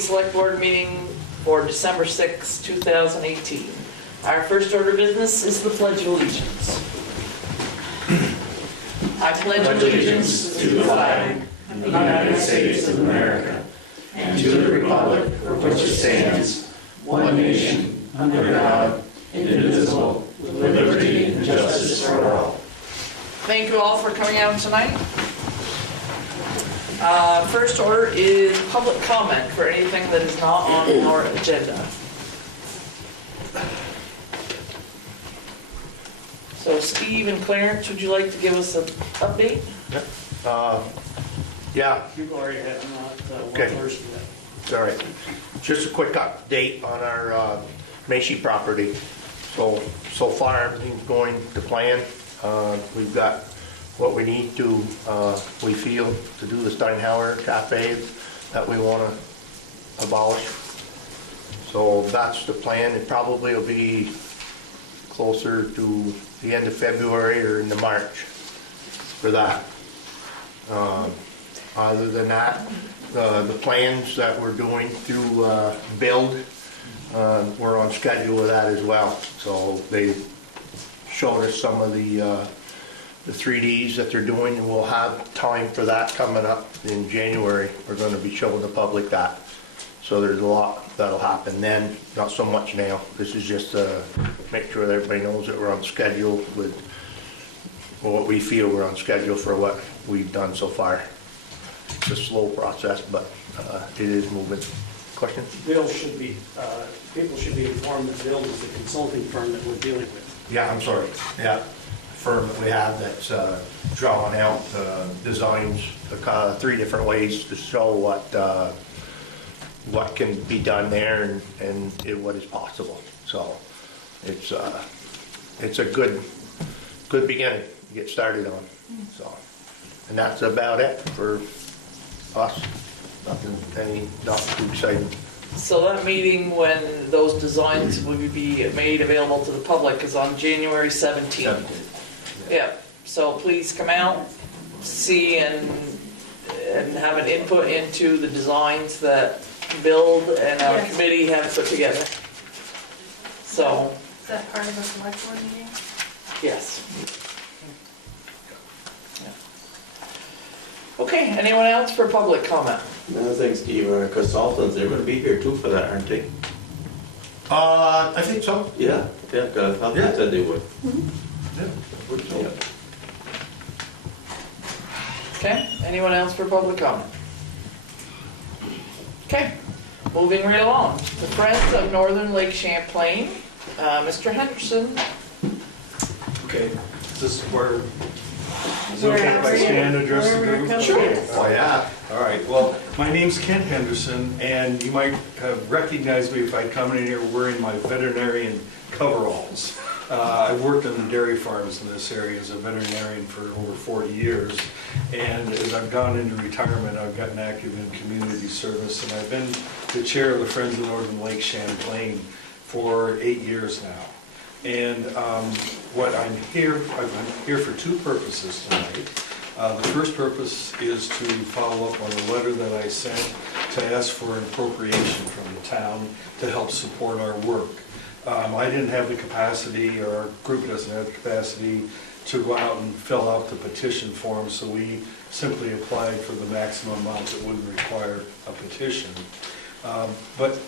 Highgate Selectboard meeting for December 6, 2018. Our first order of business is the Pledge of Allegiance. I pledge allegiance to the flag of the United States of America and to the republic for which it stands, one nation, under God, indivisible, with liberty and justice for all. Thank you all for coming out tonight. First order is public comment for anything that is not on our agenda. So Steve and Clarence, would you like to give us an update? Yeah, You've already had one Okay. first. all right. Just a quick update on our Macy property. So far, everything's going to plan. We've got what we need to, we feel, to do the Steinhauer Cafe that we want to abolish. So that's the plan. It probably will be closer to the end of February or into March for that. Other than that, the plans that we're doing to build, we're on schedule with that as well. So they showed us some of the 3Ds that they're doing, and we'll have time for that coming up in January. We're going to be showing the public that. So there's a lot that'll happen then, not so much now. This is just to make sure that everybody knows that we're on schedule with what we feel we're on schedule for what we've done so far. It's a slow process, but it is moving. Question? Bill should be, people should be informed that Bill is the consulting firm that we're dealing with. Yeah, I'm sorry. Yeah, firm that we have that's drawing out designs, 3 different ways to show what can be done there and what is possible. So it's a good beginning to get started on. So, and that's about it for us. Nothing not too exciting. So that meeting, when those designs will be made available to the public, is on January 17th. Yeah, so please come out, see and have an input into the designs that Bill and our committee have put together. So. Is that part of the select board meeting? Yes. Yeah. Okay, anyone else for public comment? No, thanks, Steve. Our consultants, they're gonna be here too for that, aren't they? I think so. Yeah, I thought they said they would. Yeah. Okay, anyone else for public comment? Okay, moving right along. The Friends of Northern Lake Champlain, Mr. Henderson. Okay, is this where, is it okay if I stand and address the group? Sure. Oh, yeah. All right, well, my name's Kent Henderson, and you might have recognized me if I'd come in here wearing my veterinarian coveralls. I've worked on the dairy farms in this area as a veterinarian for over 40 years, and as I've gone into retirement, I've gotten active in community service, and I've been the chair of the Friends of Northern Lake Champlain for 8 years now. And I'm here for 2 purposes tonight. The first purpose is to follow up on a letter that I sent to ask for an appropriation from the town to help support our work. I didn't have the capacity, or our group doesn't have the capacity, to go out and fill out the petition form, so we simply applied for the maximum amount that would require a petition. But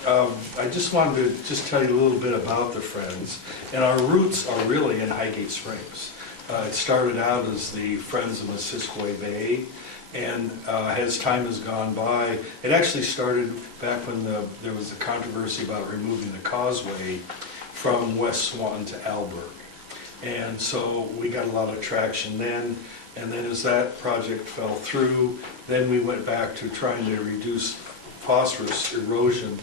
I just wanted to tell you a little bit about the Friends. And our roots are really in Highgate Springs. It started out as the Friends of Missisquoi Bay, and as time has gone by, it actually started back when there was a controversy about removing the causeway from West Swan to Alberg. And so we got a lot of traction then, and then as that project fell through, then we went back to trying to reduce phosphorus erosion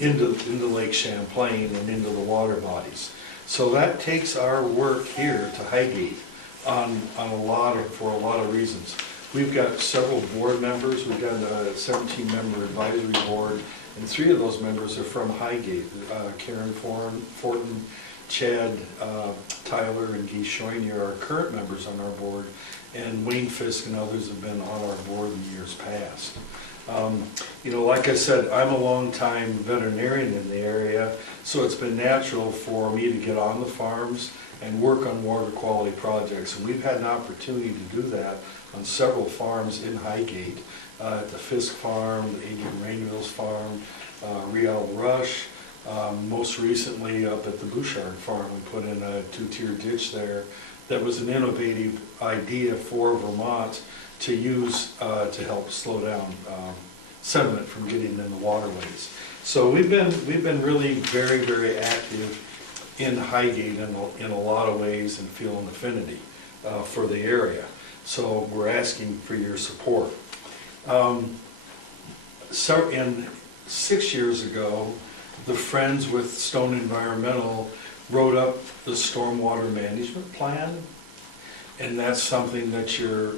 into Lake Champlain and into the water bodies. So that takes our work here to Highgate for a lot of reasons. We've got several board members. We've got a 17-member advisory board, and 3 of those members are from Highgate. Karen Fortin, Chad Tyler, and Guy Schoenier are current members on our board, and Wayne Fisk and others have been on our board in years past. Like I said, I'm a longtime veterinarian in the area, so it's been natural for me to get on the farms and work on water quality projects. And we've had an opportunity to do that on several farms in Highgate, at the Fisk Farm, the Adrian Rainville's Farm, Real Rush. Most recently up at the Bouchard Farm, we put in a 2-tier ditch there. That was an innovative idea for Vermont to use to help slow down sediment from getting in the waterways. So we've been really very, very active in Highgate in a lot of ways and feel an affinity for the area. So we're asking for your support. So 6 years ago, the Friends with Stone Environmental wrote up the stormwater management plan, and that's something that your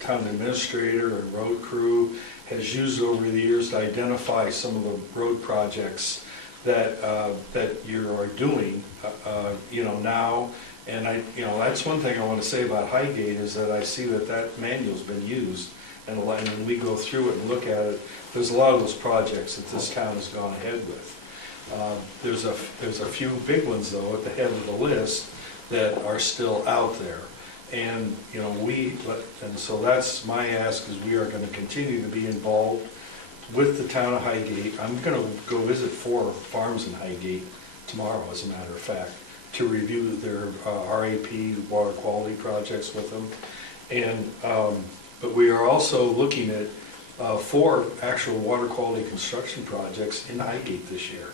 town administrator and road crew has used over the years to identify some of the road projects that you are doing, now. And that's one thing I want to say about Highgate is that I see that manual's been used, and when we go through it and look at it, there's a lot of those projects that this town has gone ahead with. There's a few big ones though at the head of the list that are still out there, and so that's my ask, is we are going to continue to be involved with the town of Highgate. I'm going to go visit 4 farms in Highgate tomorrow, as a matter of fact, to review their RAP water quality projects with them, and but we are also looking at 4 actual water quality construction projects in Highgate this year.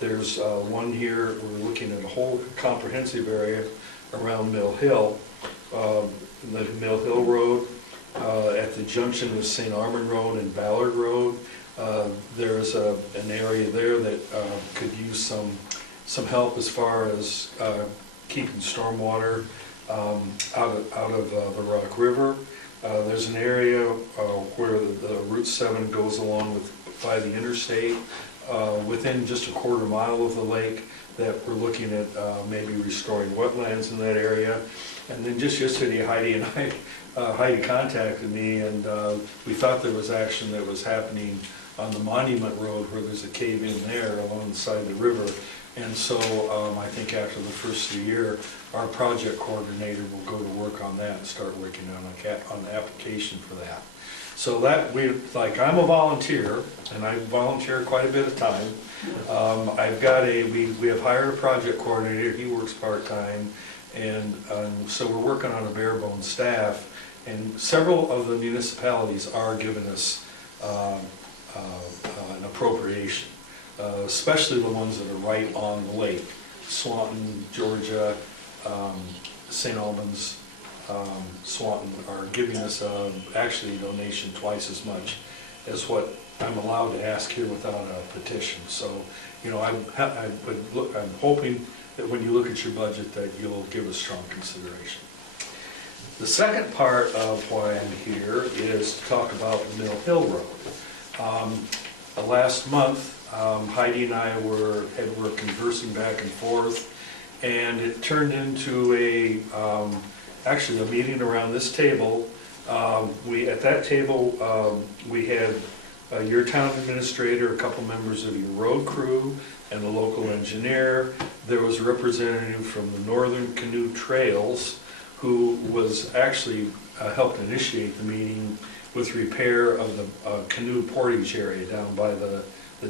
There's one here, we're looking at a whole comprehensive area around Mill Hill, the Mill Hill Road, at the junction with St. Armand Road and Ballard Road. There's an area there that could use some help as far as keeping stormwater out of the Rock River. There's an area where the Route 7 goes along by the interstate, within just a quarter mile of the lake, that we're looking at maybe restoring wetlands in that area. And then just yesterday, Heidi contacted me, and we thought there was action that was happening on the Monument Road, where there's a cave in there along the side of the river. And so I think after the first of the year, our project coordinator will go to work on that and start working on an application for that. So that I'm a volunteer, and I volunteer quite a bit of time. We have hired a project coordinator. He works part-time, and so we're working on a bare bones staff. And several of the municipalities are giving us an appropriation, especially the ones that are right on the lake. Swanton, Georgia, St. Albans, Swanton are giving us actually a donation twice as much as what I'm allowed to ask here without a petition. So, I'm hoping that when you look at your budget that you'll give us strong consideration. The second part of why I'm here is to talk about the Mill Hill Road. Last month, Heidi and I were conversing back and forth, and it turned into actually a meeting around this table. At that table, we had your town administrator, a couple members of your road crew, and the local engineer. There was a representative from the Northern Canoe Trails, who was actually helped initiate the meeting with repair of the canoe portage area down by the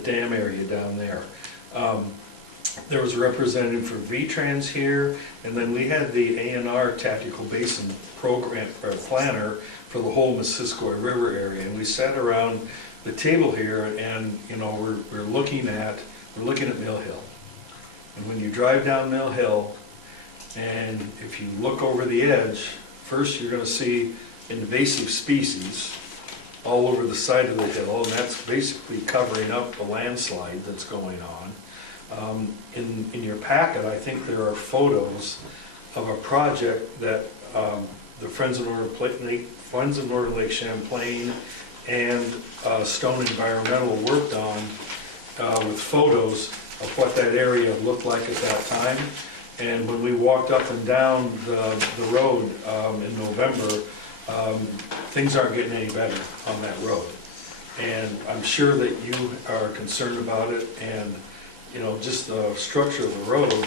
dam area down there. There was a representative for V-Trans here, and then we had the A&R Tactical Basin Program planner for the whole Missisquoi River area, and we sat around the table here, and we're looking at Mill Hill. And when you drive down Mill Hill, and if you look over the edge, first you're going to see invasive species all over the side of the hill, and that's basically covering up the landslide that's going on. In your packet, I think there are photos of a project that the Friends of Northern Lake Champlain and Stone Environmental worked on with photos of what that area looked like at that time. And when we walked up and down the road in November, things aren't getting any better on that road. And I'm sure that you are concerned about it, and, you know, just the structure of the road.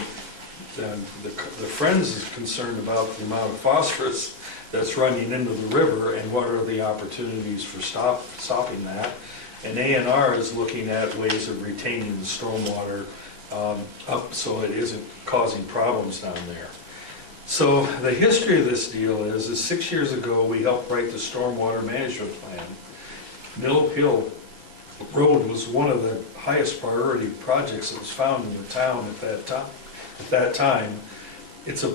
Then the Friends is concerned about the amount of phosphorus that's running into the river and what are the opportunities for stopping that. And A&R is looking at ways of retaining the stormwater up so it isn't causing problems down there. So the history of this deal is 6 years ago, we helped write the stormwater management plan. Mill Hill Road was one of the highest priority projects that was found in the town at that time. It's a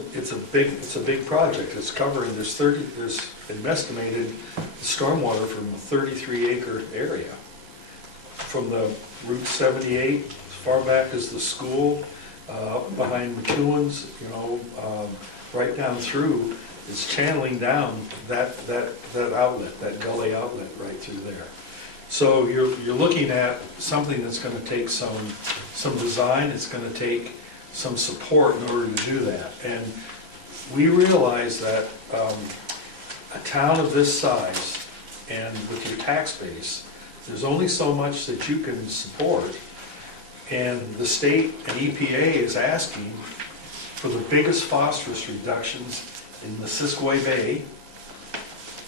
big project. It's covering, there's an estimated stormwater from a 33-acre area. From the Route 78, as far back as the school, behind McEwen's, you know, right down through, is channeling down that outlet, that gully outlet right through there. So you're looking at something that's going to take some design. It's going to take some support in order to do that. And we realize that a town of this size and with your tax base, there's only so much that you can support. And the state and EPA is asking for the biggest phosphorus reductions in the Siskiyou Bay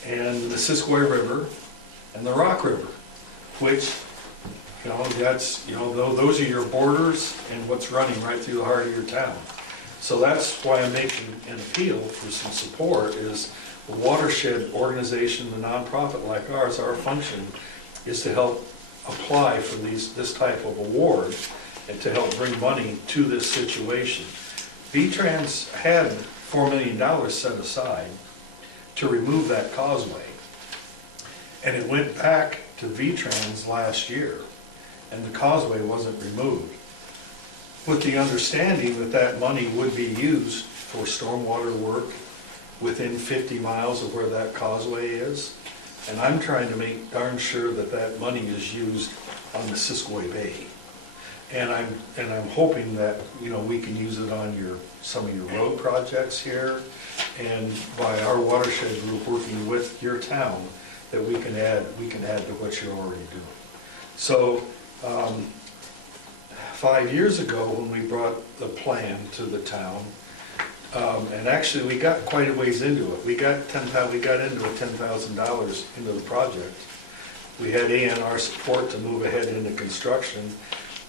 and the Siskiyou River and the Rock River, which, you know, that's, you know, those are your borders and what's running right through the heart of your town. So that's why I'm making an appeal for some support. Is the watershed organization, the nonprofit like ours, our function is to help apply for this type of award and to help bring money to this situation. VTrans had $4 million set aside to remove that causeway, and it went back to VTrans last year, and the causeway wasn't removed, with the understanding that that money would be used for stormwater work within 50 miles of where that causeway is. And I'm trying to make darn sure that that money is used on the Siskiyou Bay. And I'm hoping that, you know, we can use it on some of your road projects here, and by our watershed group working with your town, that we can add to what you're already doing. So 5 years ago, when we brought the plan to the town, and actually we got quite a ways into it. We got into it $10,000 into the project. We had A&R support to move ahead into construction,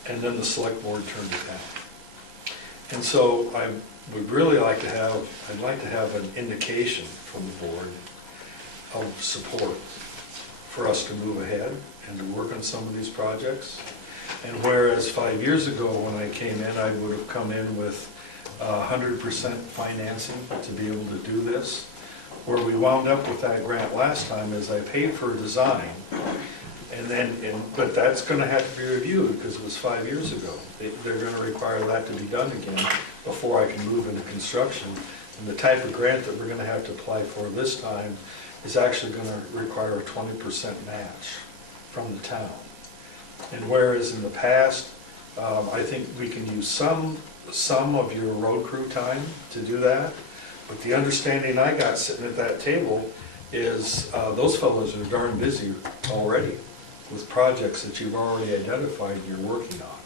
and then the select board turned it down. And so I would really like to have an indication from the board of support for us to move ahead and to work on some of these projects. And whereas 5 years ago when I came in, I would have come in with 100% financing to be able to do this. Where we wound up with that grant last time is I paid for a design, but that's going to have to be reviewed because it was 5 years ago. They're going to require that to be done again before I can move into construction. And the type of grant that we're going to have to apply for this time is actually going to require a 20% match from the town. And whereas in the past, I think we can use some of your road crew time to do that, but the understanding I got sitting at that table is those fellows are darn busy already with projects that you've already identified and you're working on.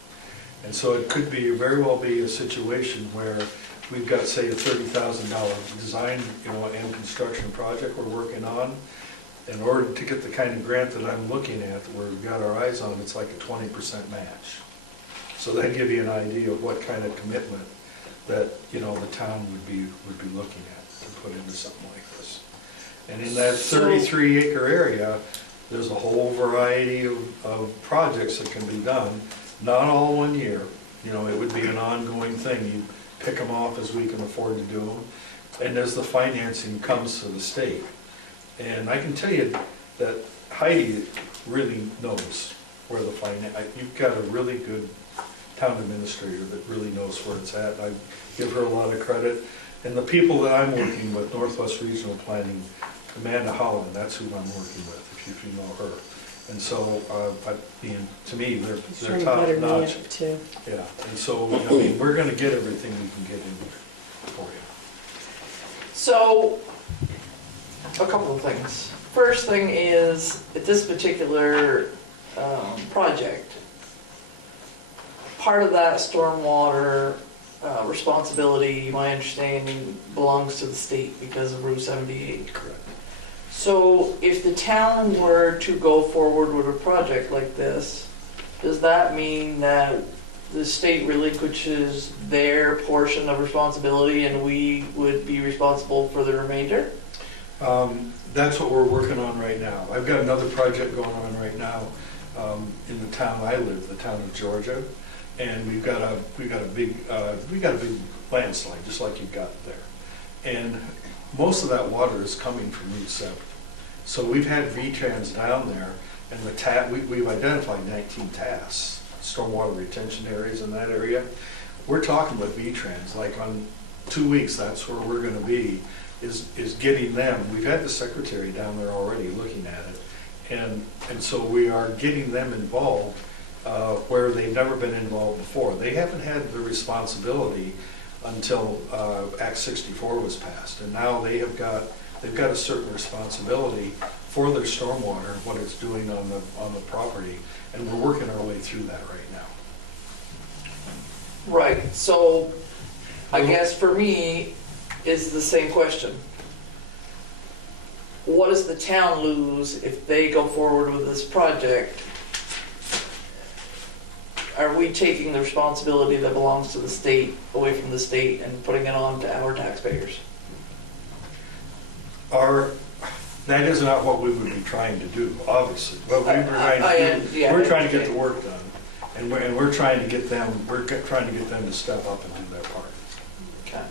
And so it could very well be a situation where we've got, say, a $30,000 design, you know, and construction project we're working on. In order to get the kind of grant that I'm looking at, where we've got our eyes on, it's like a 20% match. So that'd give you an idea of what kind of commitment that, you know, the town would be looking at to put into something like this. And in that 33-acre area, there's a whole variety of projects that can be done, not all 1 year. You know, it would be an ongoing thing. You pick them off as we can afford to do them, and as the financing comes to the state. And I can tell you that Heidi really knows where the you've got a really good town administrator that really knows where it's at. I give her a lot of credit. And the people that I'm working with, Northwest Regional Planning, Amanda Holland, that's who I'm working with, if you know her. And so, to me, they're top notch. Too. Yeah, and so, I mean, we're gonna get everything we can get in there for you. So, a couple of things. First thing is, at this particular project, part of that stormwater responsibility, my understanding, belongs to the state because of Route 78. Correct. So if the town were to go forward with a project like this, does that mean that the state relinquishes their portion of responsibility and we would be responsible for the remainder? That's what we're working on right now. I've got another project going on right now in the town I live, the town of Georgia, and we got a big landslide just like you've got there, and most of that water is coming from Route 7. So we've had V-Trans down there, and we've identified 19 TAS, stormwater retention areas in that area. We're talking with V-Trans, like on 2 weeks, that's where we're gonna be, is getting them. We've had the secretary down there already looking at it, and so we are getting them involved where they've never been involved before. They haven't had the responsibility until Act 64 was passed, and now they've got a certain responsibility for their stormwater, what it's doing on the property, and we're working our way through that right now. Right, so I guess for me is the same question. What does the town lose if they go forward with this project? Are we taking the responsibility that belongs to the state away from the state and putting it on to our taxpayers? That is not what we would be trying to do, obviously. What we were trying to do, yeah, we're trying to get the work done, and we're trying to get them to step up and do their part. Okay.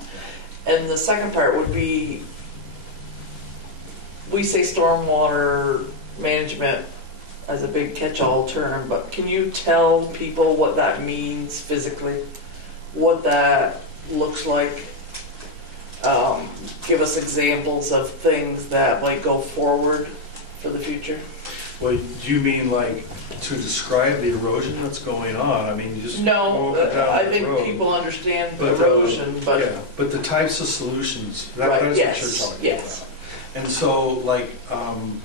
And the second part would be, we say stormwater management as a big catch-all term, but can you tell people what that means physically? What that looks like? Give us examples of things that might go forward for the future. Well, do you mean like to describe the erosion that's going on? I mean, you just No, go up and down I the think road. people understand But, erosion, but Yeah, but the types of solutions, right, that's what you're yes, talking yes. about. And so, like,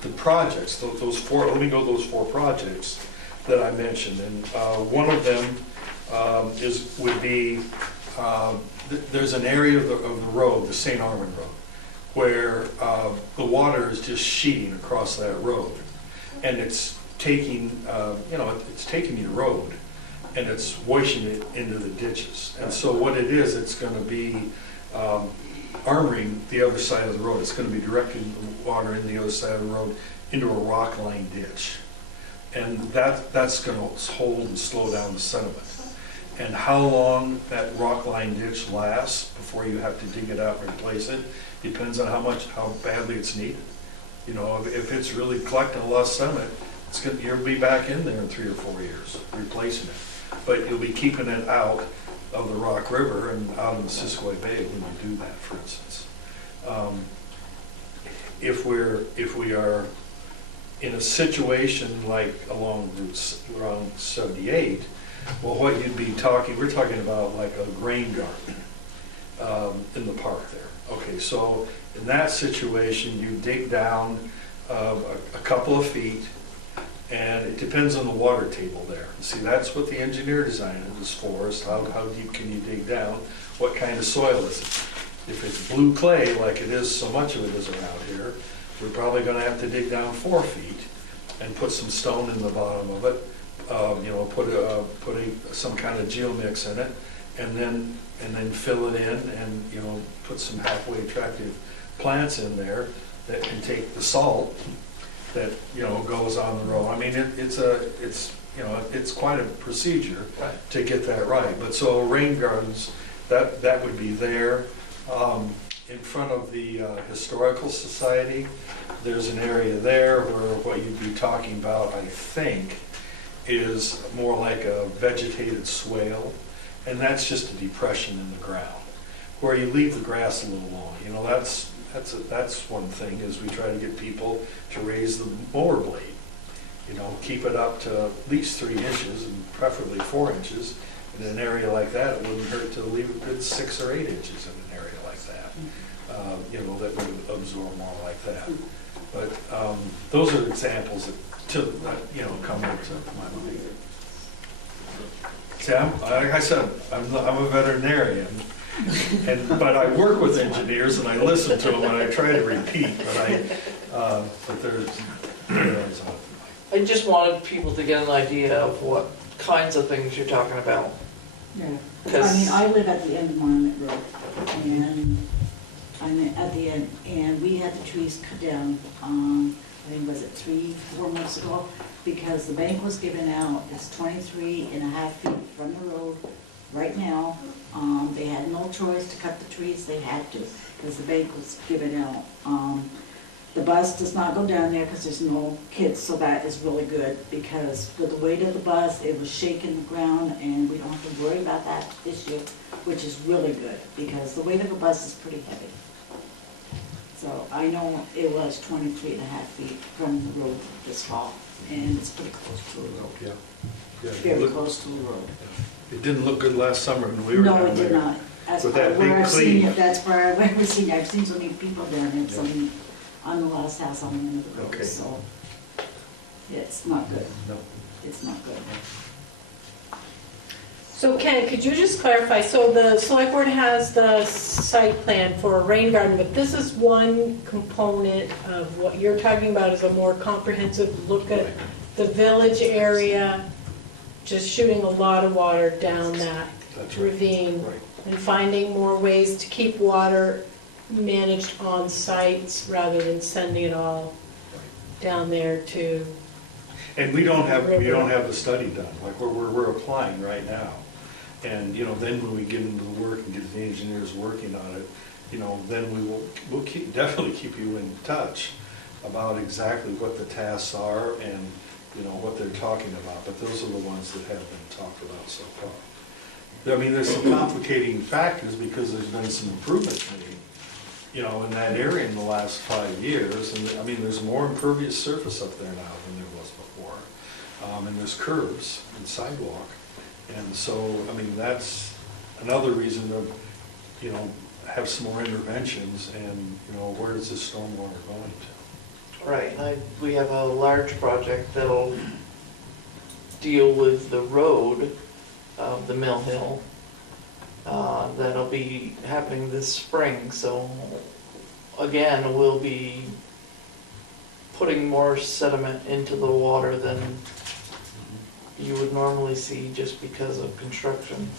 the projects, those four, let me go those 4 projects that I mentioned, and one of them would be, there's an area of the road, the St. Armand Road, where the water is just sheeting across that road, and it's taking, it's taking the road, and it's washing it into the ditches. And so what it is, it's going to be armoring the other side of the road. It's going to be directing the water in the other side of the road into a rock line ditch, and that's going to hold and slow down the sediment. And how long that rock line ditch lasts before you have to dig it out and replace it depends on how badly it's needed. You know, if it's really collecting a lot of sediment, you'll be back in there in 3 or 4 years replacing it. But you'll be keeping it out of the Rock River and out of the Siskiyou Bay when you do that, for instance. If we are in a situation like along Route 78, well, what you'd be we're talking about like a grain garden in the park there. Okay, so in that situation, you dig down a couple of feet, and it depends on the water table there. See, that's what the engineer designed it was for, is how deep can you dig down, what kind of soil is it. If it's blue clay, like it is, so much of it is around here, we're probably gonna have to dig down 4 feet and put some stone in the bottom of it, put some kind of geomix in it, and then fill it in, and put some halfway attractive plants in there that can take the salt that goes on the road. I mean, it's quite a procedure to get that right. But so rain gardens, that would be there. In front of the Historical Society, there's an area there where what you'd be talking about, I think, is more like a vegetated swale, and that's just a depression in the ground where you leave the grass a little long. That's one thing, is we try to get people to raise the mower blade. Keep it up to at least 3 inches and preferably 4 inches. In an area like that, it wouldn't hurt to leave a good 6 or 8 inches in an area like that. That would absorb more like that. But those are examples that come into my mind. See, like I said, I'm a veterinarian, but I work with engineers and I listen to them and I try to repeat, but there's. I just wanted people to get an idea of what kinds of things you're talking about. Yeah, I 'Cause- mean, I live at the end of Monument Road, and I'm at the end, and we had the trees cut down, I think, was it 3, 4 months ago? Because the bank was given out, it's 23.5 feet from the road right now. They had no choice to cut the trees, they had to, because the bank was given out. The bus does not go down there because there's no kids, so that is really good, because with the weight of the bus, it was shaking the ground, and we don't have to worry about that this year, which is really good, because the weight of a bus is pretty heavy. So I know it was 23.5 feet from the road this fall, and it's pretty close to the road, Yeah. very close to the road. It didn't look good last summer when we were down No, there. it did not. That's With that where big I've seen cleave. it, that's where I've seen it, I've seen so many people down there, so many on the last house on the end of the Okay. road, so it's not good, No. it's not good. So Ken, could you just clarify, so the select board has the site plan for a rain garden, but this is one component of what you're talking about is a more comprehensive look at the village area, just shooting a lot of water down that That's right. ravine Right. and finding more ways to keep water managed on sites rather than sending it all down there to, And we don't have the study done, like we're applying right now. And, then when we get into the work and get the engineers working on it, then we'll definitely keep you in touch about exactly what the tasks are and, what they're talking about. But those are the ones that have been talked about so far. I mean, there's some complicating factors because there's been some improvements made, in that area in the last 5 years. And I mean, there's more impervious surface up there now than there was before. And there's curbs and sidewalk. And so, I mean, that's another reason to, have some more interventions and, where does this stormwater going to? Right, we have a large project that'll deal with the road of the Mill Hill. That'll be happening this spring, so again, we'll be putting more sediment into the water than you would normally see just because of construction.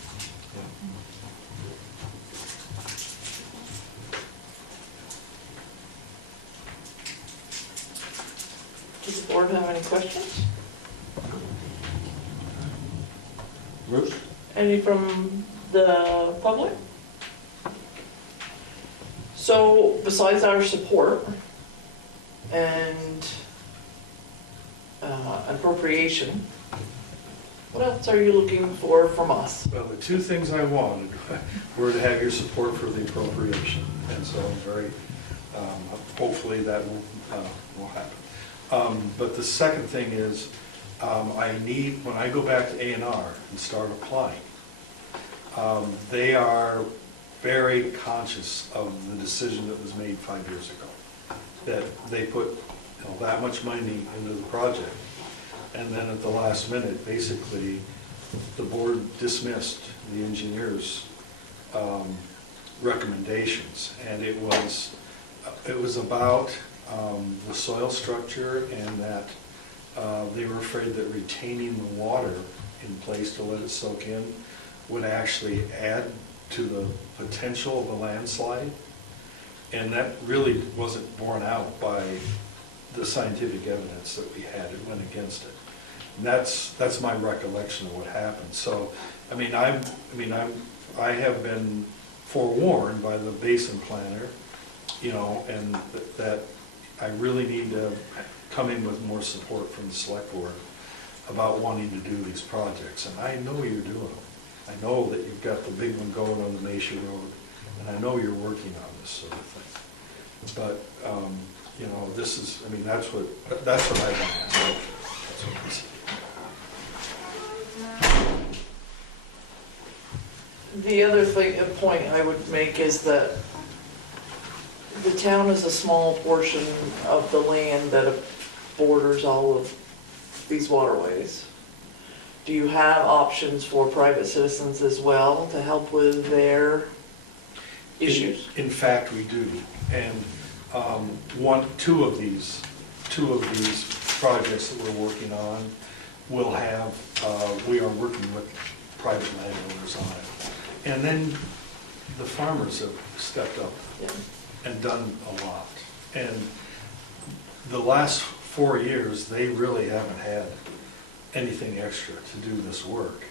Does the board have any questions? Bruce? Any from the public? So besides our support and appropriation, what else are you looking for from us? Well, the two things I wanted were to have your support for the appropriation. And so I'm very, hopefully that will happen. But the second thing is, I need, when I go back to A&R and start applying, they are very conscious of the decision that was made 5 years ago, that they put that much money into the project. And then at the last minute, basically, the board dismissed the engineer's recommendations. And it was about the soil structure and that they were afraid that retaining the water in place to let it soak in would actually add to the potential of a landslide. And that really wasn't borne out by the scientific evidence that we had. It went against it. And that's my recollection of what happened. So, I have been forewarned by the basin planner, and that I really need to come in with more support from the select board about wanting to do these projects. And I know you're doing them. I know that you've got the big one going on the Mesa Road, and I know you're working on this sort of thing. But, this is, that's what I've been asked. That's what this is. The other point I would make is that the town is a small portion of the land that borders all of these waterways. Do you have options for private citizens as well to help with their issues? In fact, we do. And two of these projects that we're working on will have, we are working with private landowners on it. And then the farmers have stepped up Yeah. and done a lot. And the last 4 years, they really haven't had anything extra to do this work.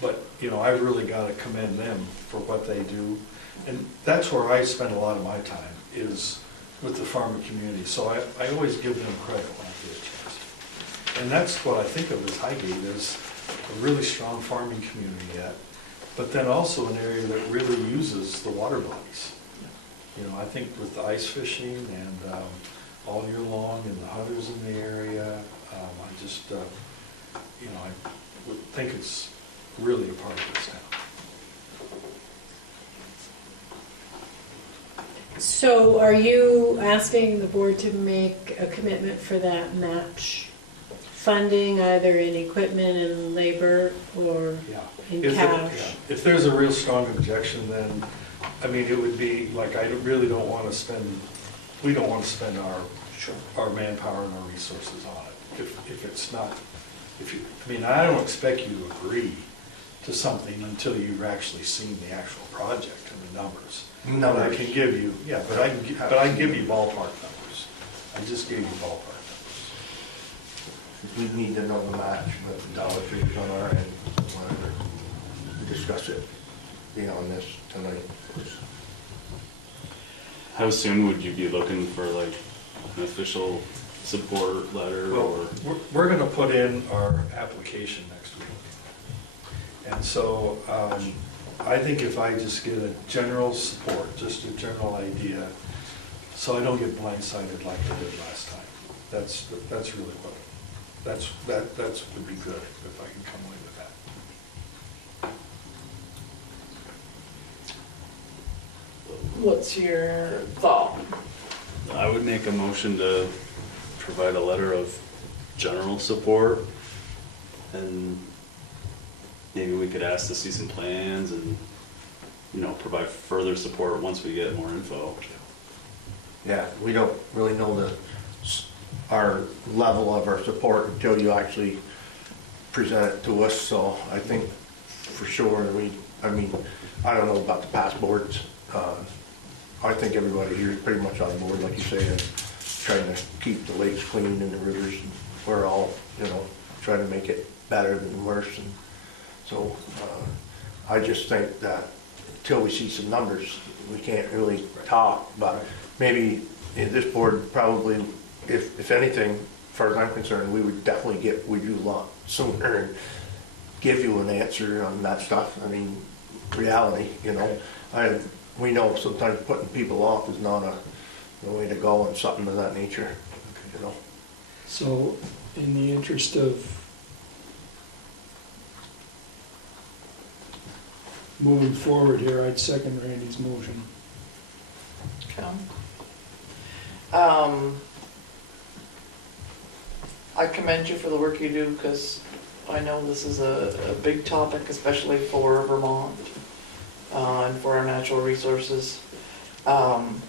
But, you know, I've really got to commend them for what they do. And that's where I spend a lot of my time, is with the farming community. So I always give them credit when I get a chance. And that's what I think of as Highgate, is a really strong farming community yet, but then also an area that really uses the water bodies. You know, I think with the ice fishing and all year long and the hunters in the area, I just, you know, I would think it's really a part of this town. So are you asking the board to make a commitment for that match funding, either in equipment and labor or Yeah. in If it- cash? yeah. If there's a real strong objection, then, I mean, it would be, like, I really don't want to spend, we don't want to spend our manpower and our resources on it. If it's not, if you, I mean, I don't expect you to agree to something until you've actually seen the actual project and the numbers. But I can give you, yeah, but I can give you ballpark numbers. I just gave you ballpark numbers. We need to know the match, but the dollar figures on our end, whatever. Discuss it beyond this tonight. How soon would you be looking for like an official support letter or? Well, we're gonna put in our application next week. And so, I think if I just get a general support, just a general idea, so I don't get blindsided like I did last time. That's really what, that would be good if I can come away with that. What's your thought? I would make a motion to provide a letter of general support, and maybe we could ask to see some plans and, you know, provide further support once we get more info. Yeah, we don't really know our level of our support until you actually present it to us, so I think for sure, I mean, I don't know about the passports. I think everybody here is pretty much on board, like you say, and trying to keep the lakes clean and the rivers, and we're all, you know, trying to make it better than worse, and so, I just think that until we see some numbers, we can't really talk, but maybe this board probably, if anything, as far as I'm concerned, we would definitely get with you a lot sooner and give you an answer on that stuff. I mean, reality, you know. We know sometimes putting people off is not the way to go and something of that nature, you know. So, in the interest of moving forward here, I'd second Randy's motion. Okay. I commend you for the work you do, because I know this is a big topic, especially for Vermont, and for our natural resources. I'm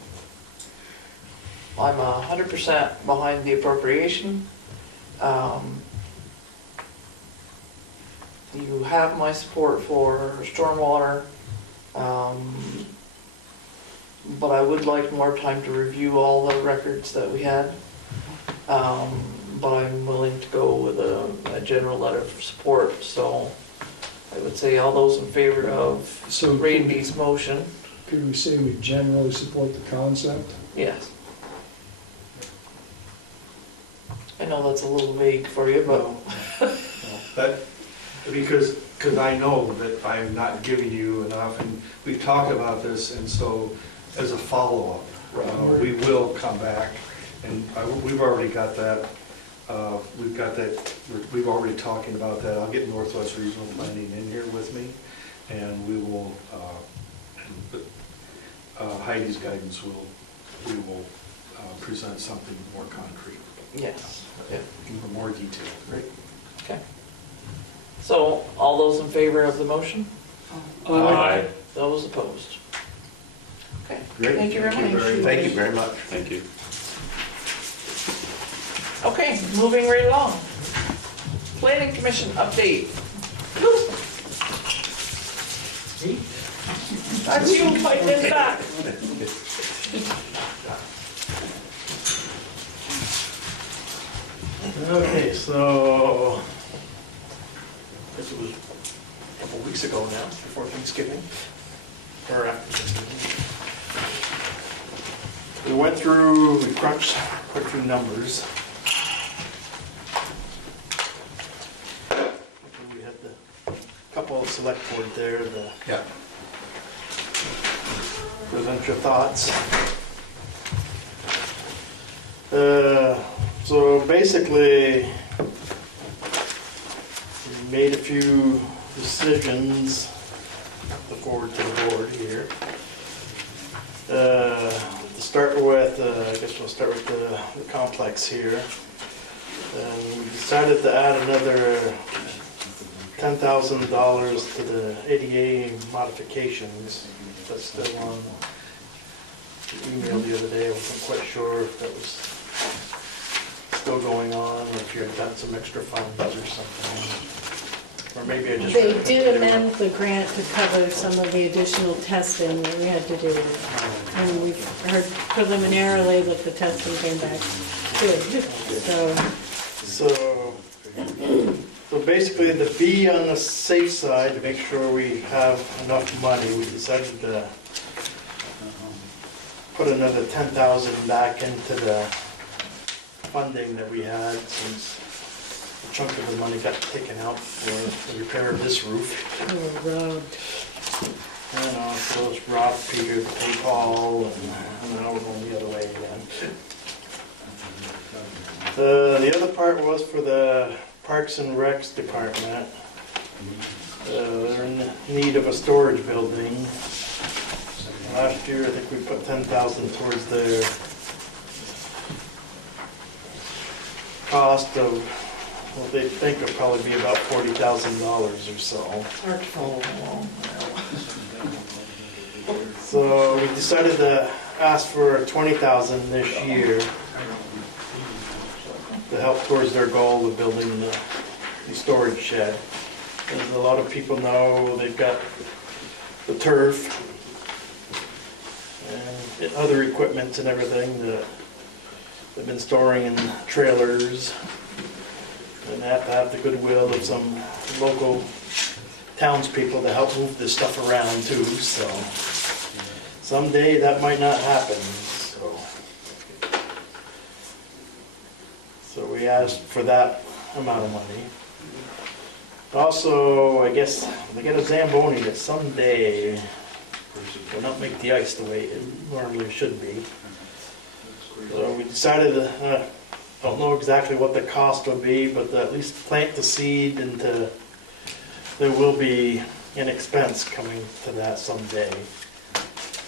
100% behind the appropriation. You have my support for stormwater, but I would like more time to review all the records that we had. But I'm willing to go with a general letter of support, so I would say all those in favor of So Randy's motion, could we say we generally support the concept? yes. I know that's a little vague for you, but No, that, because I know that I'm not giving you enough, and we've talked about this, and so as a follow-up, we will come back, and we've already got that, we've already talking about that. I'll get Northwest Regional Planning in here with me, and we will, Heidi's guidance we will present something more concrete, Yes. Yeah. even more detailed. Right. Okay. So, all those in favor of the motion? Aye. Those opposed? Okay. Great. Thank you very much. Thank you very much. Thank you. Okay, moving right along. Planning Commission update. That's you fighting in the back. Okay, so, I guess it was a couple weeks ago now, before Thanksgiving, or after Thanksgiving. We crunched quite a few numbers. We had the couple of select board there to Yeah. present your thoughts. So basically, we made a few decisions to forward to the board here. To start with, I guess we'll start with the complex here. We decided to add another $10,000 to the ADA modifications. That's still on the email the other day. I wasn't quite sure if that was still going on, or if you had gotten some extra funds or something. Or maybe I just... They did amend the grant to cover some of the additional testing that we had to do. And we've heard preliminarily that the testing came back good, So basically, to be on the safe side, to make sure we have enough money, we decided to put another 10,000 back into the funding that we had, since a chunk of the money got taken out for the repair of this roof. road. So it's robbed Peter to pay Paul, and now we're going the other way again. The other part was for the Parks and Recs department. They're in need of a storage building. Last year, I think we put 10,000 towards their cost of, well, they think it'll probably be about $40,000 or so. So we decided to ask for 20,000 this year to help towards their goal of building the storage shed. As a lot of people know, they've got the turf and other equipment and everything that they've been storing in trailers. And they have to have the goodwill of some local townspeople to help move this stuff around too, so someday that might not happen, so we asked for that amount of money. Also, I guess they got a Zamboni that someday will not make the ice the way it normally should be. So we decided to, don't know exactly what the cost would be, but to at least plant the seed, and there will be an expense coming to that someday.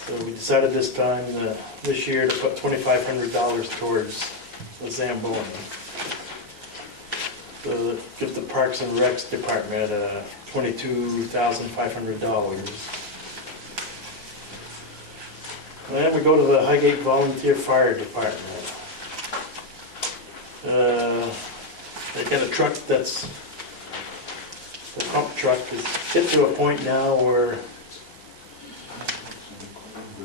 So we decided this year to put $2,500 towards the Zamboni. So that gives the Parks and Recs department $22,500. Then we go to the Highgate Volunteer Fire Department. They got a truck that's, the pump truck is get to a point now where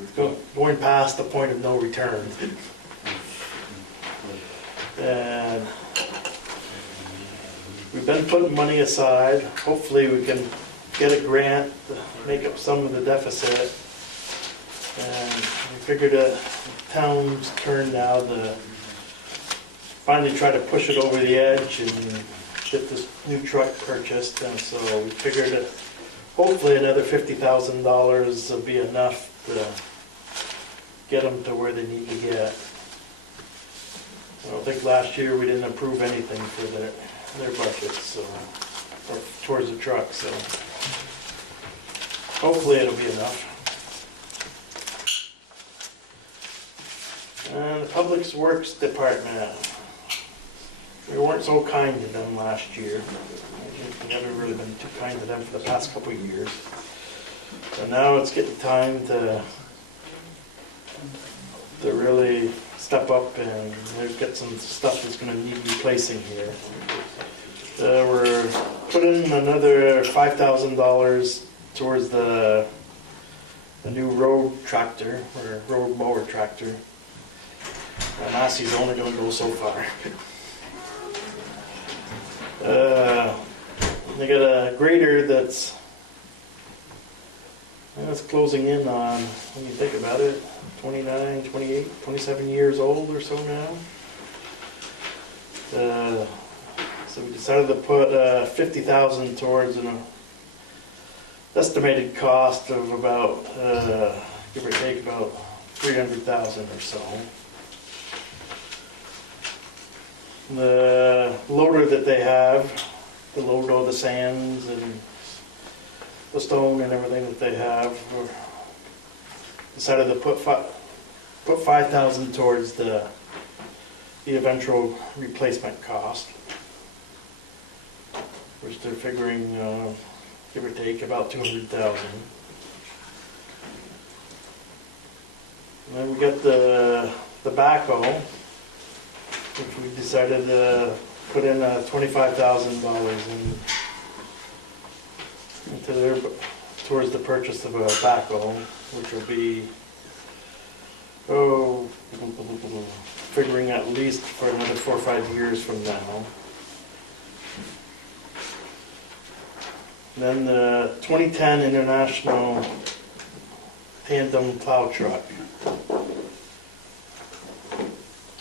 it's going past the point of no return. And we've been putting money aside. Hopefully we can get a grant to make up some of the deficit. And we figured a town's turn now to finally try to push it over the edge and get this new truck purchased. And so we figured that hopefully another $50,000 will be enough to get them to where they need to get. I don't think last year we didn't approve anything for their budget, so, or towards the truck, so hopefully it'll be enough. And the Public Works Department. We weren't so kind to them last year. We've never really been too kind to them for the past couple of years. So now it's getting time to really step up, and they've got some stuff that's gonna need replacing here. We're putting another $5,000 towards the new road tractor, or road mower tractor. Massey's only gonna go so far. They got a grader that's closing in on, when you think about it, 29, 28, 27 years old or so now. So we decided to put $50,000 towards an estimated cost of about, give or take, about $300,000 or so. The loader that they have, to load all the sands and the stone and everything that they have, we decided to put $5,000 towards the eventual replacement cost, which they're figuring, give or take, about $200,000. And then we got the backhoe, which we decided to put in $25,000 towards the purchase of a backhoe, which will be, figuring at least for another 4 or 5 years from now. Then the 2010 International tandem plow truck.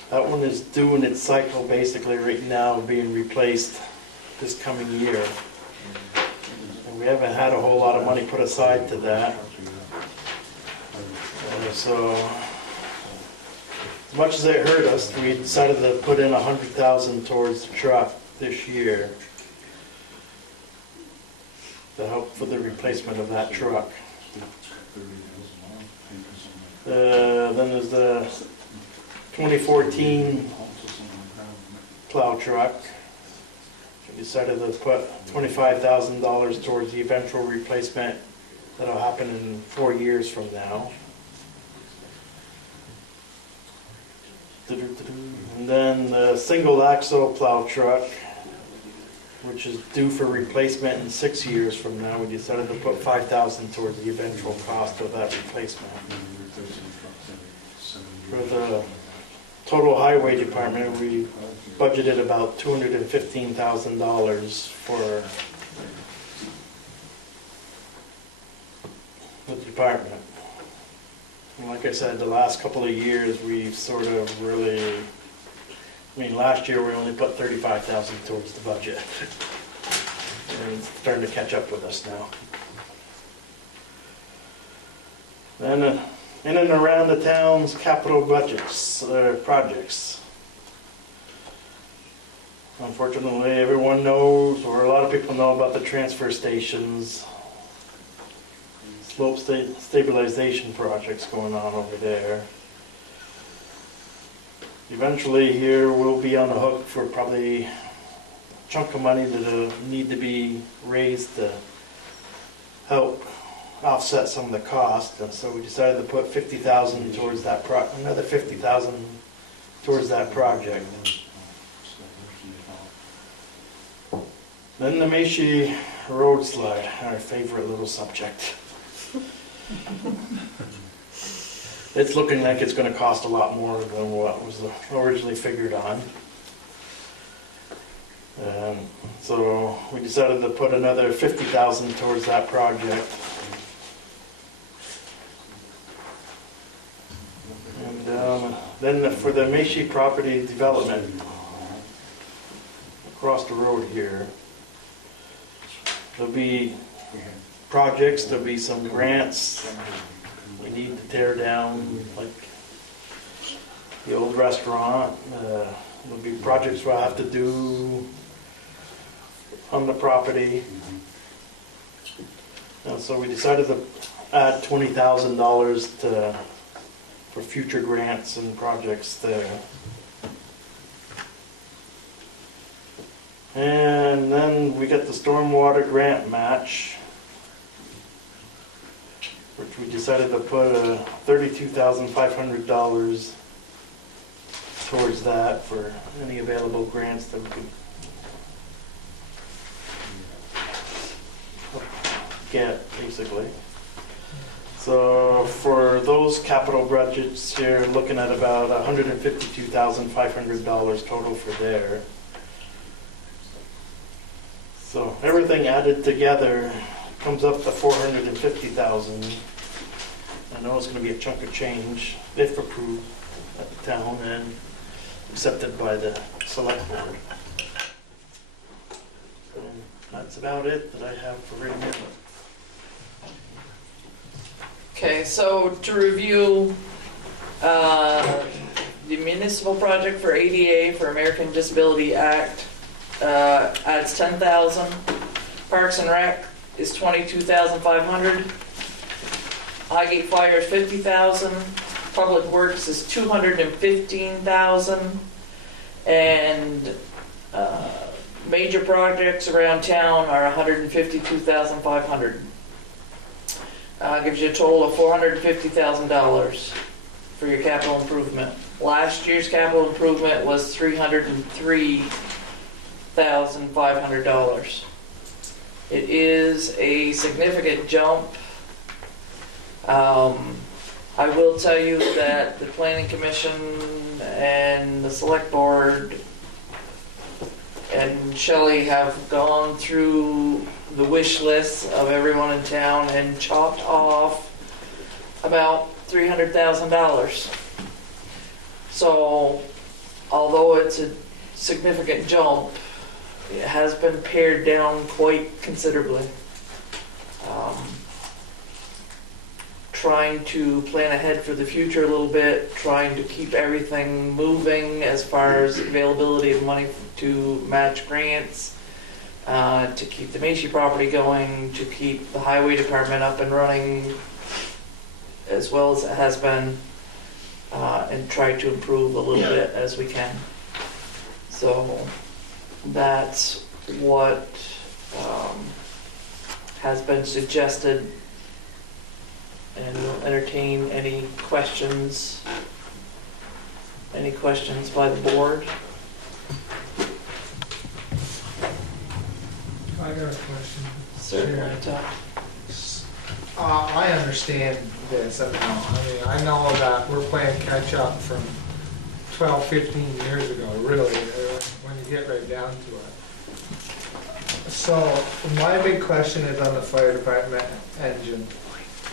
That one is doing its cycle basically right now, being replaced this coming year. And we haven't had a whole lot of money put aside to that. So, as much as it hurt us, we decided to put in $100,000 towards the truck this year to help for the replacement of that truck. Then there's the 2014 plow truck. We decided to put $25,000 towards the eventual replacement that'll happen in 4 years from now. And then the single axle plow truck, which is due for replacement in 6 years from now. We decided to put $5,000 towards the eventual cost of that replacement. For the total highway department, we budgeted about $215,000 for the department. And like I said, the last couple of years, we've sort of really, last year we only put $35,000 towards the budget. And it's starting to catch up with us now. Then in and around the town's capital budgets, projects. Unfortunately, everyone knows, or a lot of people know about the transfer stations, slope stabilization projects going on over there. Eventually here we'll be on the hook for probably a chunk of money that'll need to be raised to help offset some of the cost, and so we decided to put $50,000 towards that another $50,000 towards that project. Then the Macy road slide, our favorite little subject. It's looking like it's going to cost a lot more than what was originally figured on. So we decided to put another $50,000 towards that project. And then for the Macy property development across the road here, there'll be projects, there'll be some grants we need to tear down, like the old restaurant. There'll be projects we'll have to do on the property. And so we decided to add $20,000 to for future grants and projects there. And then we got the stormwater grant match, which we decided to put $32,500 towards that for any available grants that we could get, basically. So for those capital budgets, you're looking at about $152,500 total for there. So everything added together comes up to $450,000. I know it's going to be a chunk of change if approved at the town and accepted by the select board. And that's about it that I have for right now. Okay, so to review, the municipal project for ADA for American Disability Act adds 10,000. Parks and Rec is 22,500. Highgate Fire is 50,000. Public Works is 215,000. And major projects around town are 152,500. Gives you a total of $450,000 for your capital improvement. Last year's capital improvement was $303,500. It is a significant jump. I will tell you that the Planning Commission and the Select Board and Shelley have gone through the wish list of everyone in town and chopped off about $300,000. So, although it's a significant jump, it has been pared down quite considerably. Trying to plan ahead for the future a little bit, trying to keep everything moving as far as availability of money to match grants, to keep the Macy property going, to keep the highway department up and running as well as it has been, and try to improve a little bit as we can. So that's what has been suggested, and we'll entertain any questions by the board. I got a question. Certainly, Tom. I understand this, I mean, I know that we're playing catch up from 12, 15 years ago, really, when you get right down to it. So, my big question is on the fire department engine.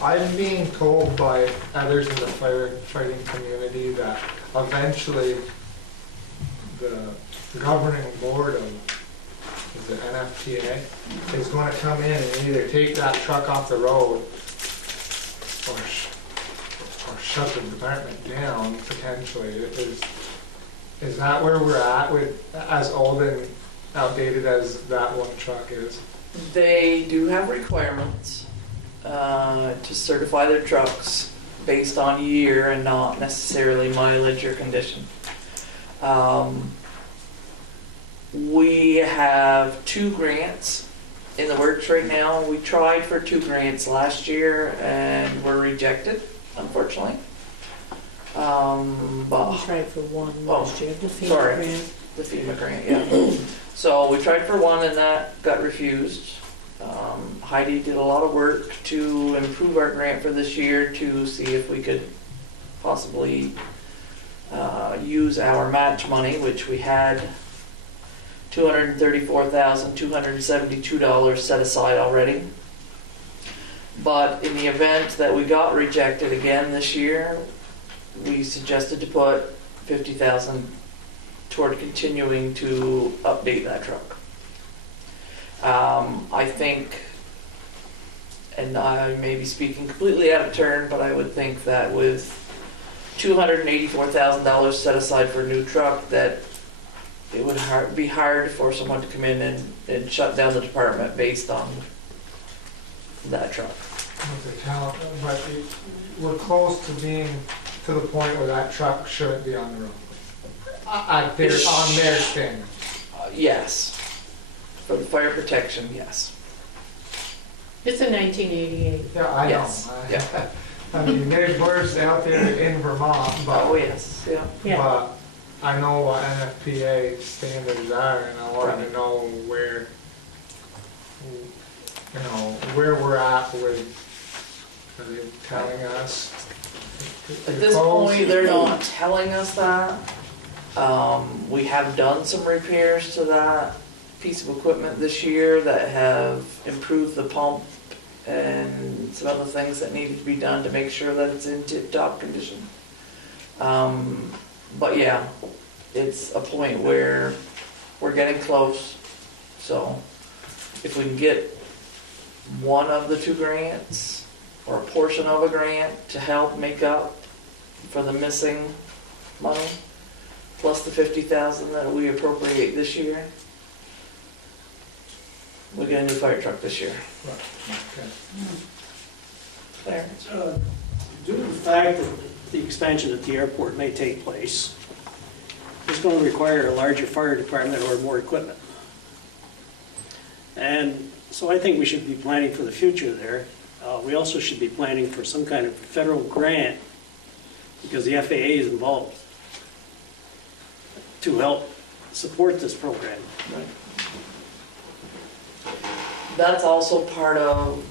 I'm being told by others in the firefighting community that eventually the governing board of the NFPA is going to come in and either take that truck off the road or shut the department down potentially. Is that where we're at with as old and outdated as that one truck is? They do have requirements to certify their trucks based on year and not necessarily mileage or condition. We have 2 grants in the works right now. We tried for 2 grants last year and were rejected, unfortunately. We tried for one last year, the FEMA sorry. grant. The FEMA grant, yeah. So we tried for one and that got refused. Heidi did a lot of work to improve our grant for this year to see if we could possibly use our match money, which we had $234,272 set aside already. But in the event that we got rejected again this year, we suggested to put $50,000 toward continuing to update that truck. I think, and I may be speaking completely out of turn, but I would think that with $284,000 set aside for a new truck, that it would be hard for someone to come in and shut down the department based on that truck. But we're close to being to the point where that truck shouldn't be on the road. On their standards. Yes. For the fire protection, yes. It's a 1988. Yeah, I know. Yes, yeah. I mean, there's worse out there in Vermont, Oh, but, yes, yeah. Yeah. but I know what NFPA standards are, and I want Right. to know where, where we're at with, are they telling us? At this point, they're not telling us that. We have done some repairs to that piece of equipment this year that have improved the pump and some other things that needed to be done to make sure that it's in tip-top condition. But yeah, it's a point where we're getting close. So if we can get one of the 2 grants or a portion of a grant to help make up for the missing money, plus the $50,000 that we appropriate this year, we get a new fire truck this year. Okay. There. Due to the fact that the expansion at the airport may take place, it's going to require a larger fire department or more equipment. And so I think we should be planning for the future there. We also should be planning for some kind of federal grant, because the FAA is involved, to help support this program. That's also part of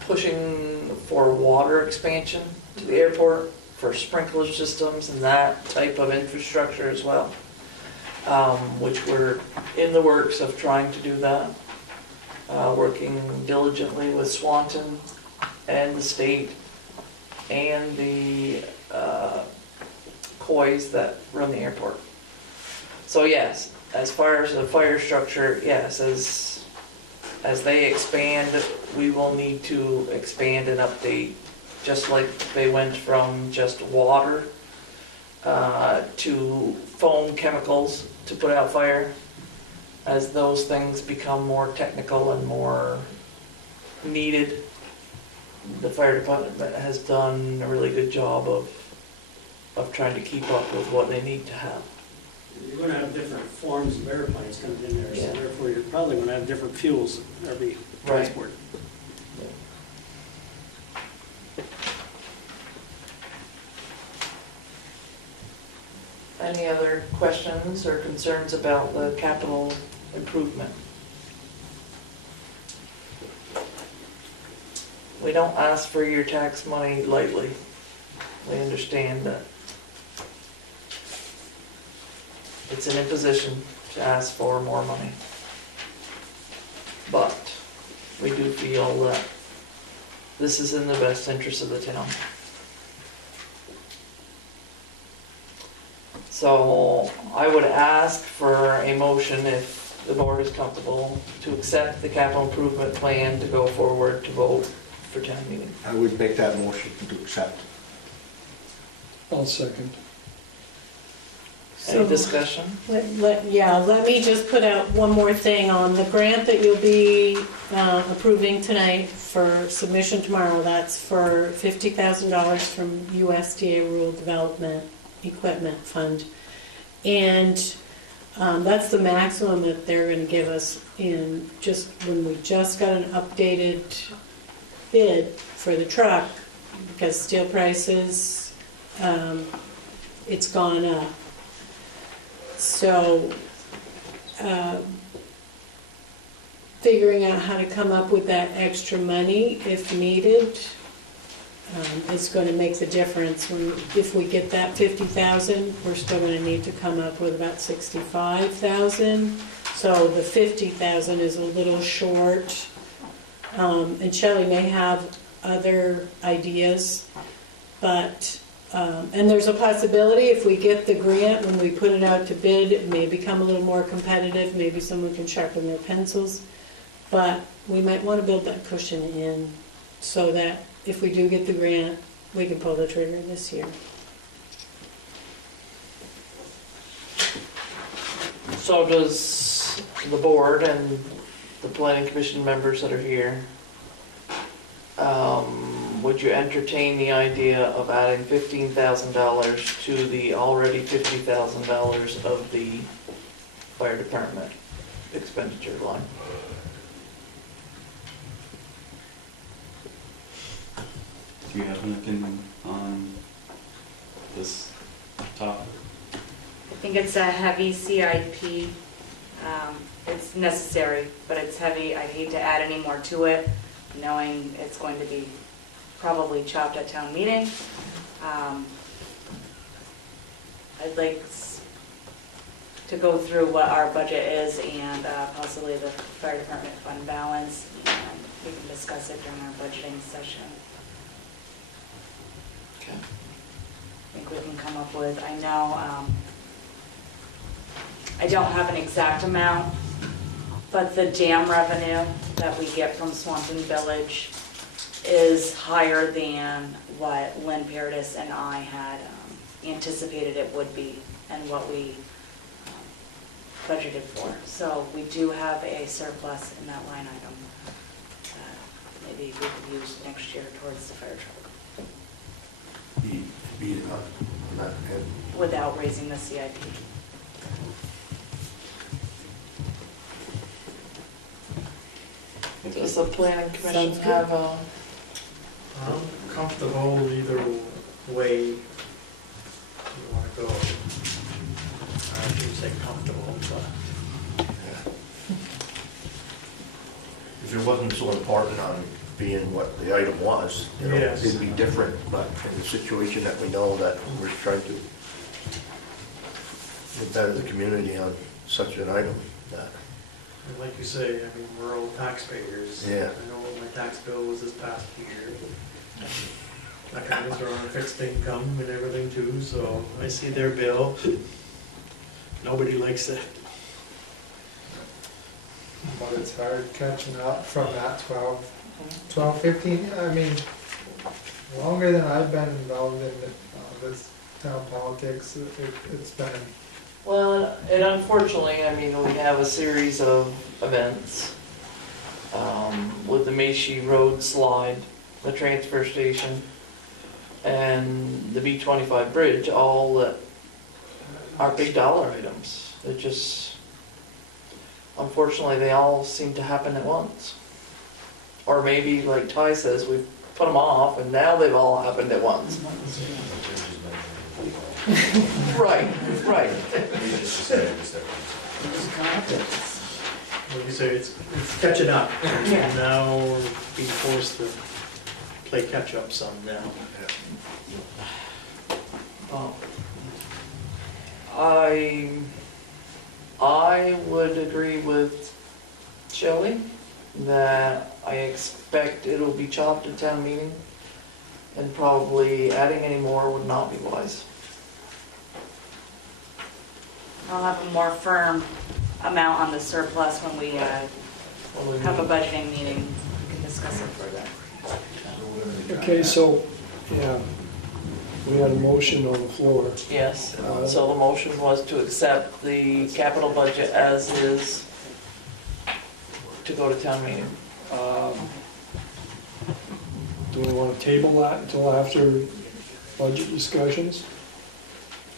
pushing for water expansion to the airport, for sprinkler systems and that type of infrastructure as well, which we're in the works of trying to do that, working diligently with Swanton and the state and the COIs that run the airport. So yes, as far as the fire structure, yes, as they expand, we will need to expand and update, just like they went from just water to foam chemicals to put out fire. As those things become more technical and more needed, the fire department has done a really good job of trying to keep up with what they need to have. You're going to have different forms of airplanes coming in there, so Yeah. therefore you're probably going to have different fuels that will be transported. Any other questions or concerns about the capital improvement? We don't ask for your tax money lightly. We understand that it's an imposition to ask for more money. But we do feel that this is in the best interest of the town. So I would ask for a motion, if the board is comfortable, to accept the capital improvement plan to go forward to vote for town meeting. I would make that motion to accept. I'll second. Any So- discussion? Let me just put out one more thing on the grant that you'll be approving tonight for submission tomorrow. That's for $50,000 from USDA Rural Development Equipment Fund. And that's the maximum that they're going to give us in just when we just got an updated bid for the truck, because steel prices, it's gone up. So, figuring out how to come up with that extra money if needed is going to make the difference. If we get that 50,000, we're still going to need to come up with about 65,000. So the 50,000 is a little short. And Shelley may have other ideas, but and there's a possibility if we get the grant, when we put it out to bid, it may become a little more competitive. Maybe someone can sharpen their pencils. But we might want to build that cushion in so that if we do get the grant, we can pull the trigger this year. So does the board and the planning commission members that are here, would you entertain the idea of adding $15,000 to the already $50,000 of the fire department expenditure line? Do you have an opinion on this topic? I think it's a heavy CIP. It's necessary, but it's heavy. I hate to add any more to it, knowing it's going to be probably chopped at town meeting. I'd like to go through what our budget is and possibly the fire department fund balance, and we can discuss it during our budgeting session. Okay. I think we can come up with, I know, I don't have an exact amount, but the dam revenue that we get from Swanton Village is higher than what Lynn Paradis and I had anticipated it would be and what we budgeted for. So we do have a surplus in that line item that maybe we could use next year towards the fire truck Be on that end. without raising the CIP. Does the planning commission have a, I'm comfortable either way you want to go. I shouldn't say comfortable, but If it wasn't so important on being what the item was, you know, Yes. it'd be different, but in the situation that we know that we're trying to better the community on such an item, that, And like you say, I mean, we're all taxpayers. Yeah. I know what my tax bill was this past year. My parents are on a fixed income and everything too, so I see their bill. Nobody likes it. but it's hard catching up from that 12, 15, I mean, longer than I've been involved in this town politics, it's been, well, and unfortunately, I mean, we have a series of events with the Macy Road slide, the transfer station, and the B-25 bridge, all that are big dollar items. It just, unfortunately, they all seem to happen at once. Or maybe, like Ty says, we've put them off and now they've all happened at once. Right, right. Like you say, it's catching up. Yeah. And now we're being forced to play catch up some now. Oh. I would agree with Shelley that I expect it'll be chopped at town meeting, and probably adding any more would not be wise. I'll have a more firm amount on the surplus when we have a budgeting meeting. We can discuss it further. Okay, so, yeah, we had a motion on the floor. Yes, so the motion was to accept the capital budget as is to go to town meeting. Do we want to table that until after budget discussions?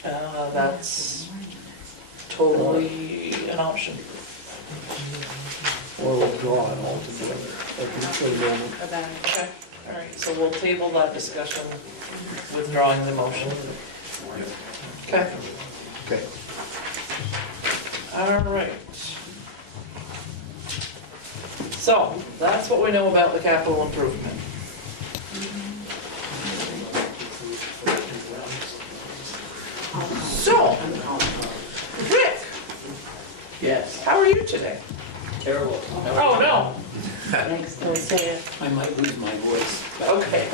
That's totally an option. Or withdraw it altogether for the moment? Okay, all right, so we'll table that discussion, withdrawing the motion. Okay, okay. all right. So, that's what we know about the capital improvement. So, Rick, Yes, how are you today? terrible. Oh, no. Thanks, don't say it. I might lose my voice. but, Okay.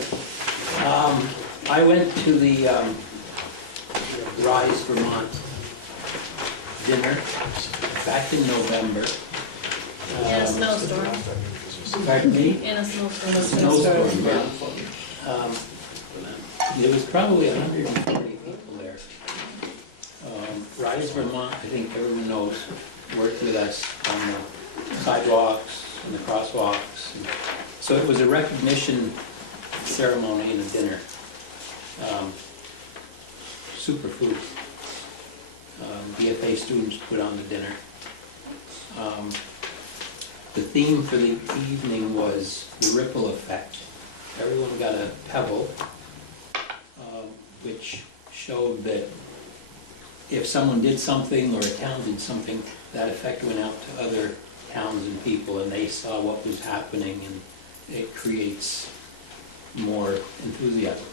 I went to the Rise Vermont dinner back in November. In a snowstorm. Pardon me? In a snowstorm. Snowstorm, yeah. There was probably 140 people there. Rise Vermont, I think everyone knows, worked with us on the sidewalks and the crosswalks. So it was a recognition ceremony and a dinner. Superfood. BFA students put on the dinner. The theme for the evening was the ripple effect. Everyone got a pebble, which showed that if someone did something or a town did something, that effect went out to other towns and people, and they saw what was happening, and it creates more enthusiasm.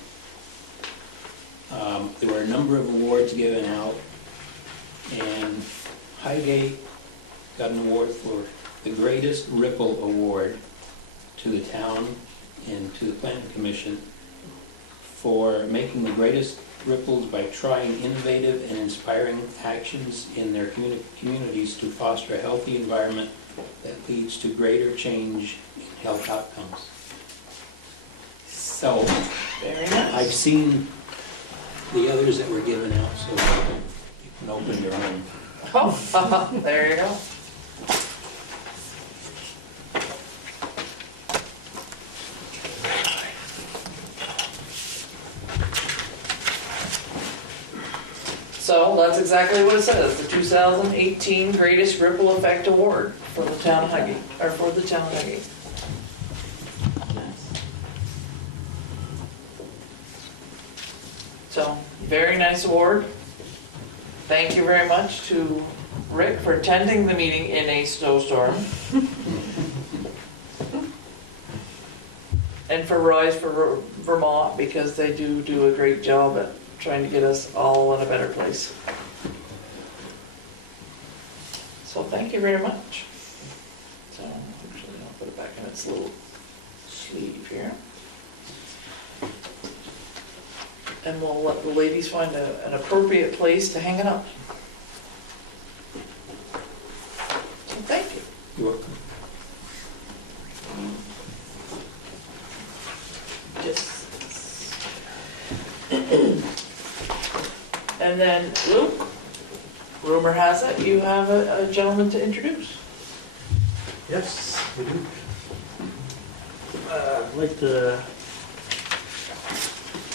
There were a number of awards given out, and Highgate got an award for the greatest ripple award to the town and to the planning commission for making the greatest ripples by trying innovative and inspiring actions in their communities to foster a healthy environment that leads to greater change in health outcomes. So, Very nice. I've seen the others that were given out, so you can open your own. Oh, there you go. So that's exactly what it says, the 2018 Greatest Ripple Effect Award for the town of Highgate, or for the town of Highgate. So, very nice award. Thank you very much to Rick for attending the meeting in a snowstorm. And for Rise for Vermont, because they do a great job at trying to get us all in a better place. So thank you very much. So actually I'll put it back in its little sleeve here. And we'll let the ladies find an appropriate place to hang it up. So thank you. You're welcome. Just. And then Luke, rumor has it you have a gentleman to introduce. Yes, we do. I'd like to,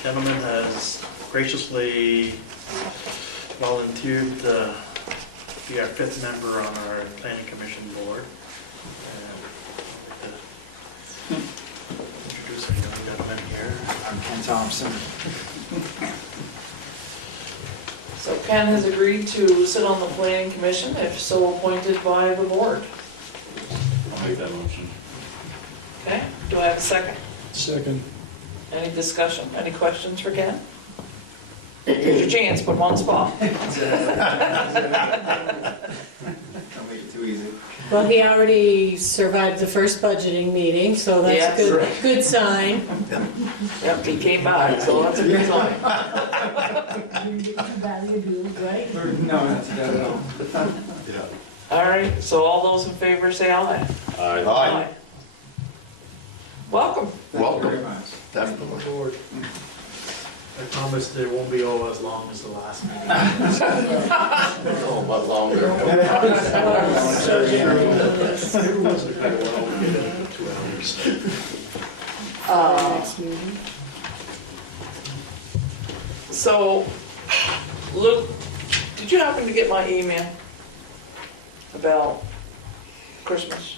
gentleman has graciously volunteered to be our 5th member on our planning commission board. And I'd like to introduce our young gentleman here. I'm Ken Thompson. So Ken has agreed to sit on the planning commission if so appointed by the board. I'll make that motion. Okay, do I have a second? Second. Any discussion, any questions for Ken? Here's your chance, put him on the spot. Don't make it too easy. Well, he already survived the first budgeting meeting, so that's Yes. a good sign. Yep, he came by, so that's a good sign. Right? No, not too bad at all. All right, so all those in favor say aye. Aye. Welcome. Welcome. Very much. Definitely. I promise there won't be all as long as the last meeting. Oh, what longer? So, Luke, did you happen to get my email about Christmas?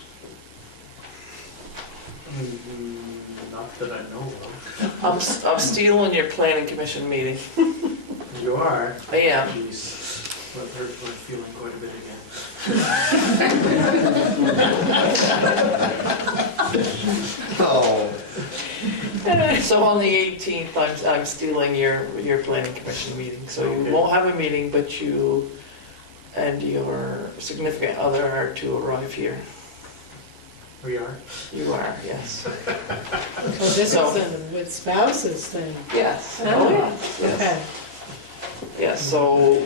Not that I know of. I'm stealing your planning commission meeting. You are? I am. Jeez, what hurt my feeling quite a bit again. Oh. So on the 18th, I'm stealing your planning commission meeting. So you Okay. won't have a meeting, but you and your significant other are to arrive here. We are? You are, yes. So this So- is with spouses then? Yes. Oh, yes, yes. Okay. Yes, so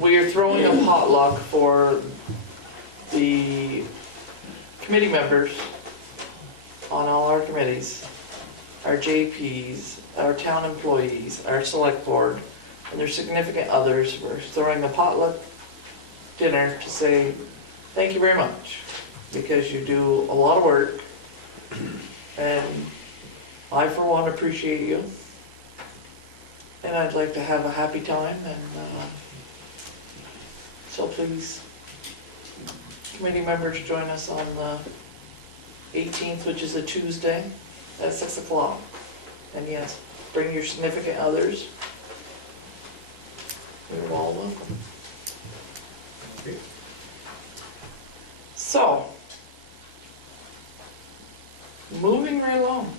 we are throwing a potluck for the committee members on all our committees, our JPs, our town employees, our select board, and their significant others. We're throwing a potluck dinner to say thank you very much, because you do a lot of work and I, for one, appreciate you. And I'd like to have a happy time, and so please, committee members, join us on the 18th, which is a Tuesday, at 6 o'clock. And yes, bring your significant others. You're all welcome. So, moving right along.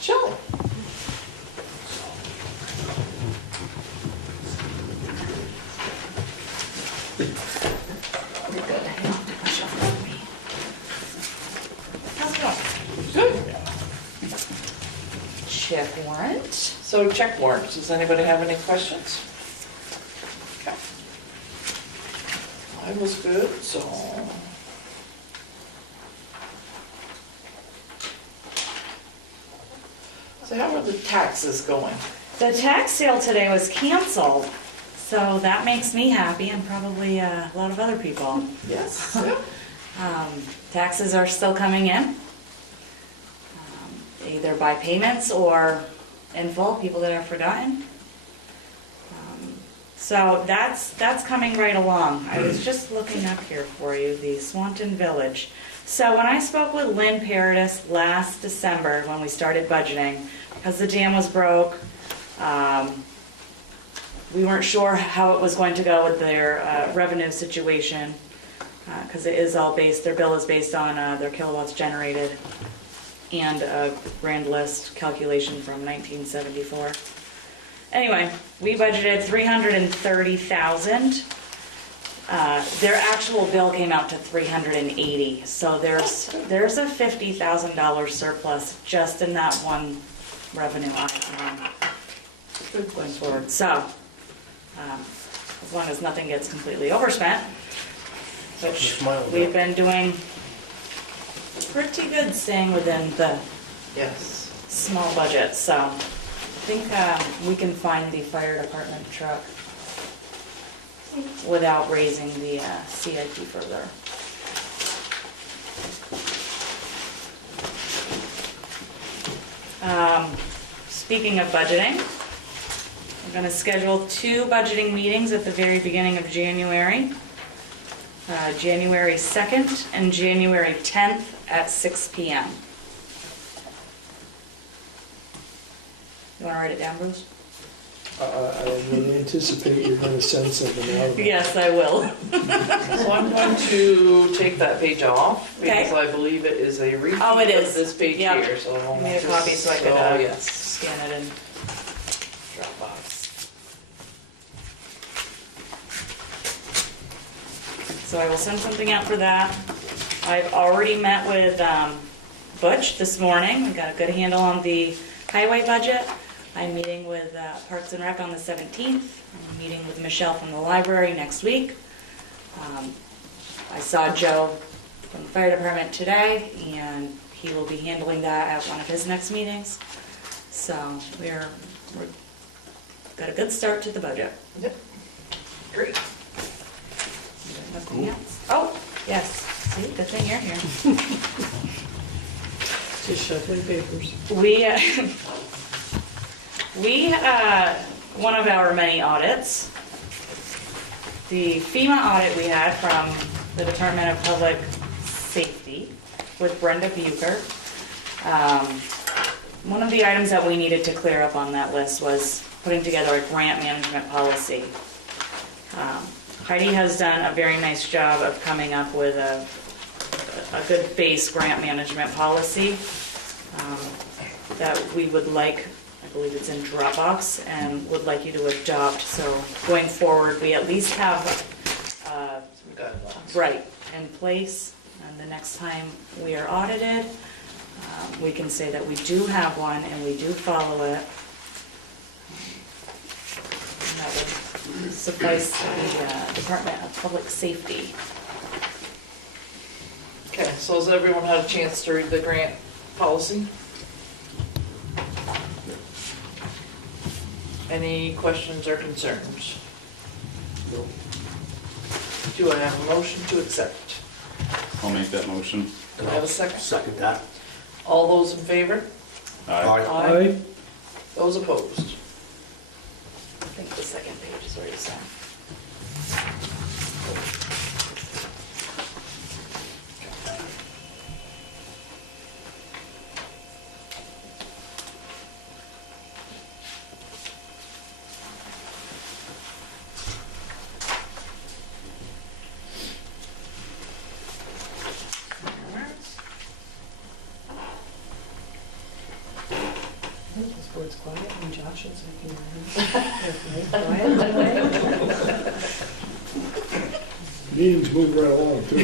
Shelley. How's it going? Good. Check warrant. So check warrants, does anybody have any questions? Okay. Mine was good, so. So how are the taxes going? The tax sale today was canceled, so that makes me happy and probably a lot of other people. Yes. Taxes are still coming in, either by payments or in full, people that have forgotten. So that's coming right along. I was just looking up here for you, the Swanton Village. So when I spoke with Lynn Paradis last December, when we started budgeting, because the dam was broke, we weren't sure how it was going to go with their revenue situation, because it is all based, their bill is based on their kilowatts generated and a grand list calculation from 1974. Anyway, we budgeted $330,000. Their actual bill came out to $380,000, so there's a $50,000 surplus just in that one revenue item going forward. So, as long as nothing gets completely overspent, which we've been doing pretty good staying within the Yes. small budget, so I think we can find the fire department truck without raising the CIP further. Speaking of budgeting, we're going to schedule 2 budgeting meetings at the very beginning of January. January 2nd and January 10th at 6 p.m. You want to write it down, Bruce? I would anticipate you're going to send something out. Yes, I will. So I'm going to take that page off, because Okay. I believe it is a repeat Oh, it is. of this page Yep. here, so I Give me a copy so I could yes. scan it in Dropbox. So I will send something out for that. I've already met with Butch this morning. We got a good handle on the highway budget. I'm meeting with Parks and Rec on the 17th. I'm meeting with Michelle from the library next week. I saw Joe from the fire department today, and he will be handling that at one of his next meetings. So we're got a good start to the budget. Yep. Great. Nothing else? Oh, yes. See, good thing you're here. Just shuffling papers. We one of our many audits, the FEMA audit we had from the Department of Public Safety with Brenda Bucher. One of the items that we needed to clear up on that list was putting together a grant management policy. Heidi has done a very nice job of coming up with a good base grant management policy that we would like, I believe it's in Dropbox, and would like you to adopt. So going forward, we at least have right in place, and the next time we are audited, we can say that we do have one and we do follow it. And that would suffice the Department of Public Safety. Okay, so has everyone had a chance to read the grant policy? Any questions or concerns? No. Do I have a motion to accept? I'll make that motion. Do I have a second? Second that. All those in favor? Aye. Aye. Those opposed? I think the second page is where you sign. This board's quiet and Josh is looking around. Meetings move right along too.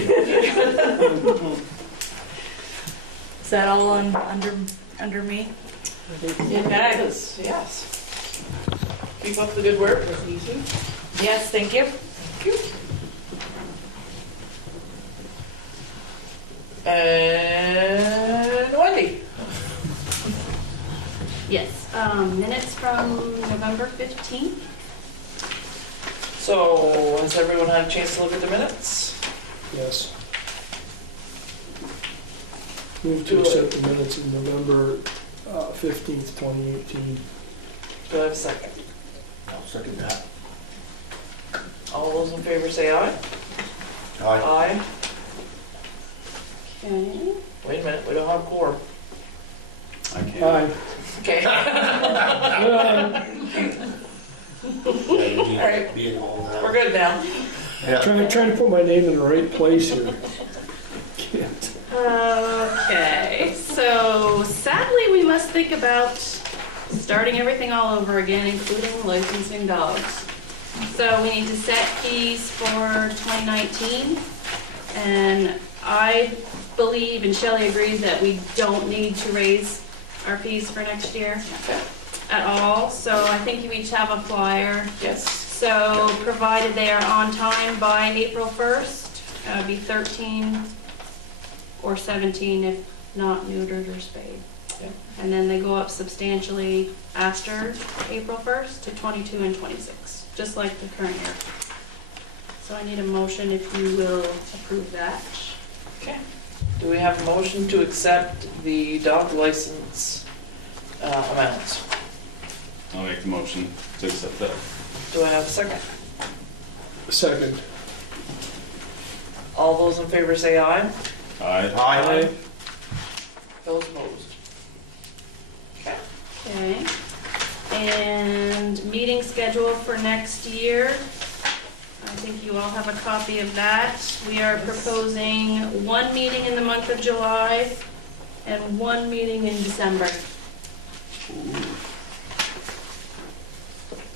Is that all under me? It is, yes. Keep up the good work. Yes, thank you. And Wendy? Yes, minutes from November 15th. So, has everyone had a chance to look at the minutes? Yes. Move to accept the minutes of November 15th, 2018. Do I have a second? I'll second that. All those in favor say aye. Aye. Aye. Okay. Wait a minute, we don't have a quorum. I can't. Aye. Okay. All right, we're good now. Yeah. Trying to put my name in the right place here. Can't. Okay, so sadly, we must think about starting everything all over again, including licensing dogs. So we need to set fees for 2019, and I believe, and Shelley agrees, that we don't need to raise our fees for next year at all. So I think you each have a flyer. Yes. So provided they are on time by April 1st, it would be 13 or 17 if not neutered or spayed. Yeah. And then they go up substantially after April 1st to 22 and 26, just like the current year. So I need a motion if you will approve that. Okay. Do we have a motion to accept the dog license amounts? I'll make the motion to accept that. Do I have a second? Second. All those in favor say aye. Aye. Aye. Those opposed? Okay. Okay. And meeting schedule for next year. I think you all have a copy of that. We are proposing one meeting in the month of July and one meeting in December.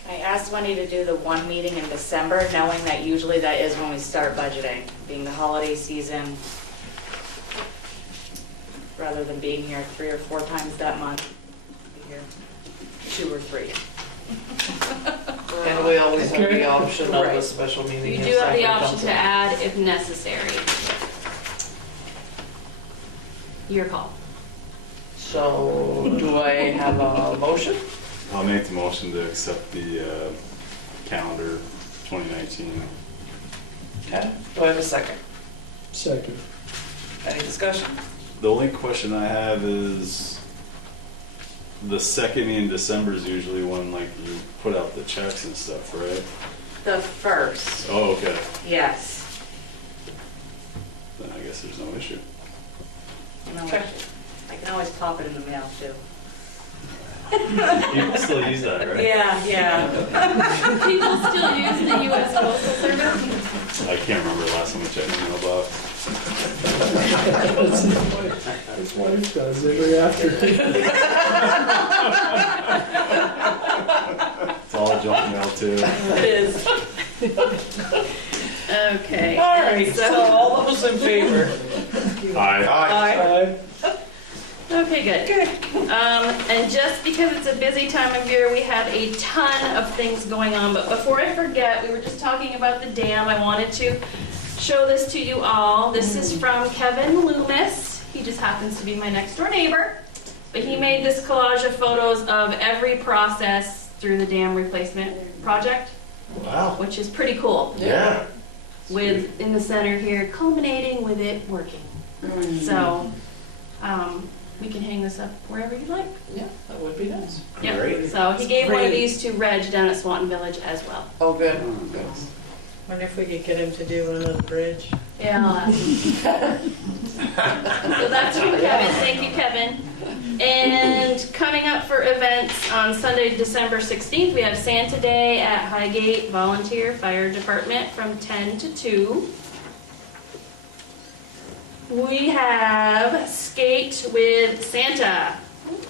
I asked Wendy to do the one meeting in December, knowing that usually that is when we start budgeting, being the holiday season. Rather than being here 3 or 4 times that month, be here 2 or 3. And we always have the option of a Right. special meeting. You if do have the something option comes to up. add if necessary. Your call. So, do I have a motion? I'll make the motion to accept the calendar 2019. Okay. Do I have a second? Second. Any discussion? The only question I have is, the second meeting in December is usually when like you put out the checks and stuff, right? The first, Oh, okay. yes. Then I guess there's no issue. No, Okay. I can always pop it in the mail too. People still use that, right? Yeah. People still use the U.S. Postal Service? I can't remember the last time I checked my mailbox. His wife does every afternoon. It's all junk mail too. It is. Okay. All right, so all those in favor? Aye. Aye. Okay, good. And just because it's a busy time of year, we have a ton of things going on. But before I forget, we were just talking about the dam. I wanted to show this to you all. This is from Kevin Loomis. He just happens to be my next door neighbor. But he made this collage of photos of every process through the dam replacement project, Wow. which is pretty cool. Yeah. With, in the center here, culminating with it working. So, we can hang this up wherever you like. Yeah, that would be nice. Yeah, Great. so he gave one of Great. these to Reg down at Swanton Village as well. Oh, good. Good. Wonder if we could get him to do one on the bridge. Yeah, I'll ask him. So that's from Kevin, thank you, Kevin. And coming up for events on Sunday, December 16th, we have Santa Day at Highgate Volunteer Fire Department from 10 to 2. We have Skate with Santa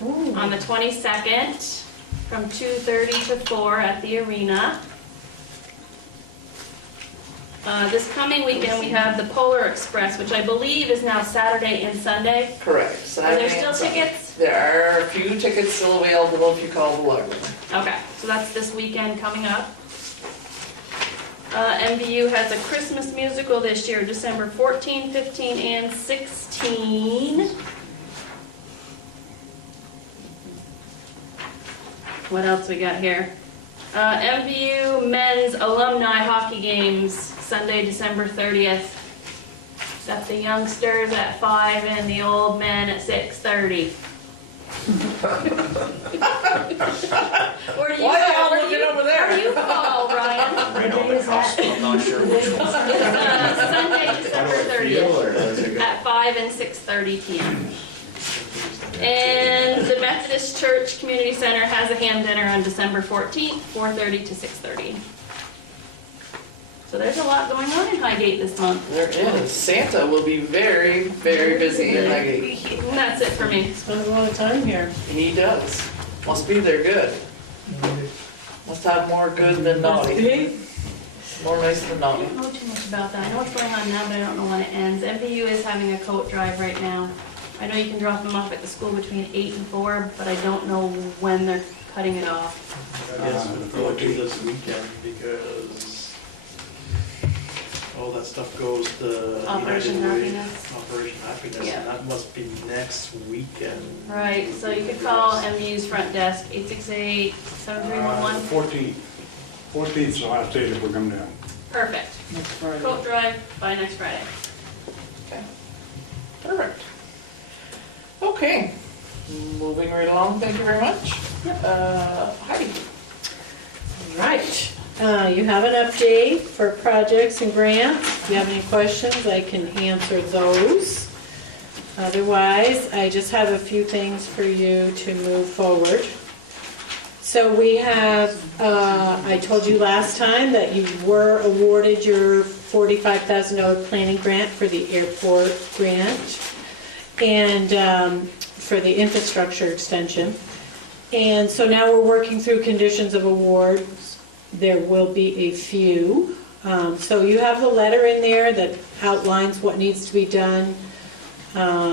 on the 22nd from 2:30 to 4 at the arena. This coming weekend, we have the Polar Express, which I believe is now Saturday and Sunday. Correct. Are Saturday there still and Sunday. tickets? There are a few tickets still available if you call the library. Okay, so that's this weekend coming up. MVU has a Christmas musical this year, December 14, 15, and 16. What else we got here? MVU men's alumni hockey games, Sunday, December 30th. Got the youngsters at 5 and the old men at 6:30. Where do you Why are fall? you looking over there? Where do you fall, Ryan? Right on the cusp, I'm not sure which one. Sunday, December How do I feel, 30th or does it go? at 5 and 6:30 p.m. And the Methodist Church Community Center has a ham dinner on December 14th, 4:30 to 6:30. So there's a lot going on in Highgate this month. There is. Santa will be very, very busy in Highgate. And that's it for me. Spend a lot of time here. He does. Must be there good. Must have more good than naughty. More nice than I naughty. don't know too much about that. I know what's going on now, but I don't know when it ends. MVU is having a coat drive right now. I know you can drop them off at the school between 8 and 4, but I don't know when they're cutting it off. I guess we'll go to this weekend because all that stuff goes to Operation United Way, Happiness. Operation Happiness, Yeah. and that must be next weekend. Right, so you could call MVU's front desk, 868-7311. 14th is the last day that we're coming down. Perfect. Next Friday. Coat drive by next Friday. Okay. Perfect. Okay. Moving right along, thank you very much. Heidi. Right. You have an update for projects and grants. If you have any questions, I can answer those. Otherwise, I just have a few things for you to move forward. So we have, I told you last time that you were awarded your $45,000 planning grant for the airport grant and for the infrastructure extension. And so now we're working through conditions of award. There will be a few. So you have the letter in there that outlines what needs to be done.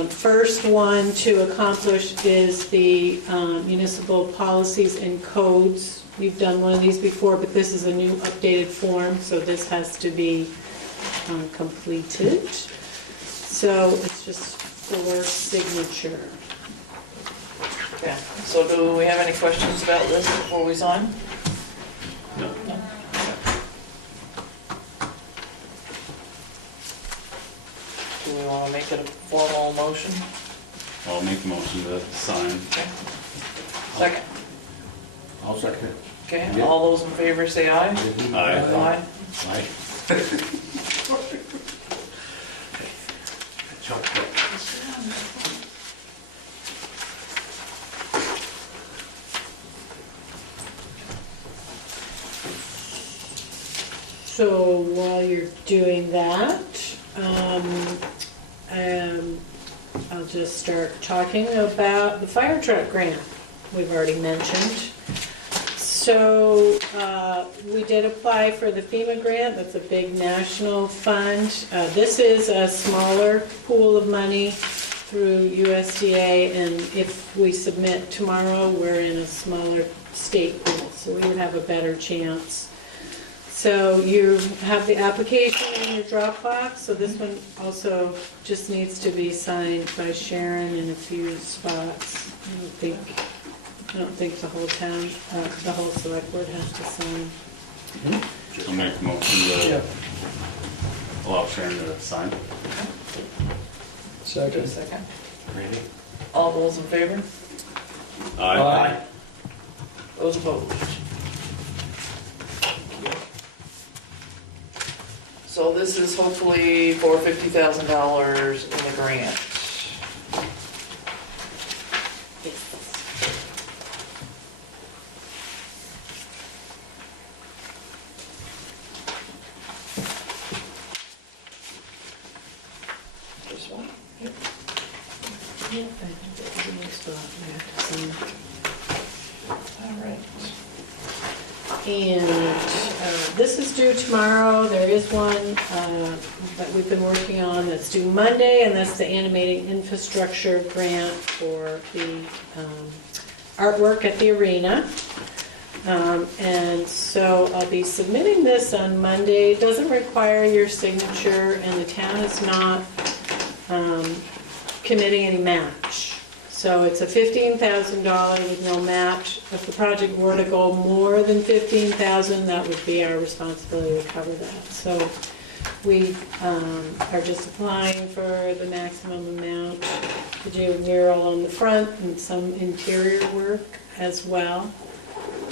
First one to accomplish is the municipal policies and codes. We've done one of these before, but this is a new updated form, so this has to be completed. So it's just for signature. Yeah, so do we have any questions about this before we sign? No. Do we want to make it a formal motion? I'll make a motion to sign. Okay. Second. I'll second it. Okay, Yeah. all those in favor say aye. Aye. Aye. Chocolate. So while you're doing that, I'll just start talking about the fire truck grant we've already mentioned. So we did apply for the FEMA grant. That's a big national fund. This is a smaller pool of money through USDA, and if we submit tomorrow, we're in a smaller state pool, so we would have a better chance. So you have the application in your Dropbox, so this one also just needs to be signed by Sharon in a few spots. I don't think the whole town, the whole select board has to sign. I'll make a motion to allow Sharon to sign. Do a Second. second. Ready? All those in favor? Aye. Those opposed? So this is hopefully for $50,000 in the grant. This one? Yep. Yeah, I think that was the next one. We have to sign. All right. And this is due tomorrow. There is one that we've been working on that's due Monday, and that's the animating infrastructure grant for the artwork at the arena. And so I'll be submitting this on Monday. It doesn't require your signature, and the town is not committing any match. So it's a $15,000 with no match. If the project were to go more than $15,000, that would be our responsibility to cover that. So we are just applying for the maximum amount to do a mural on the front and some interior work as well.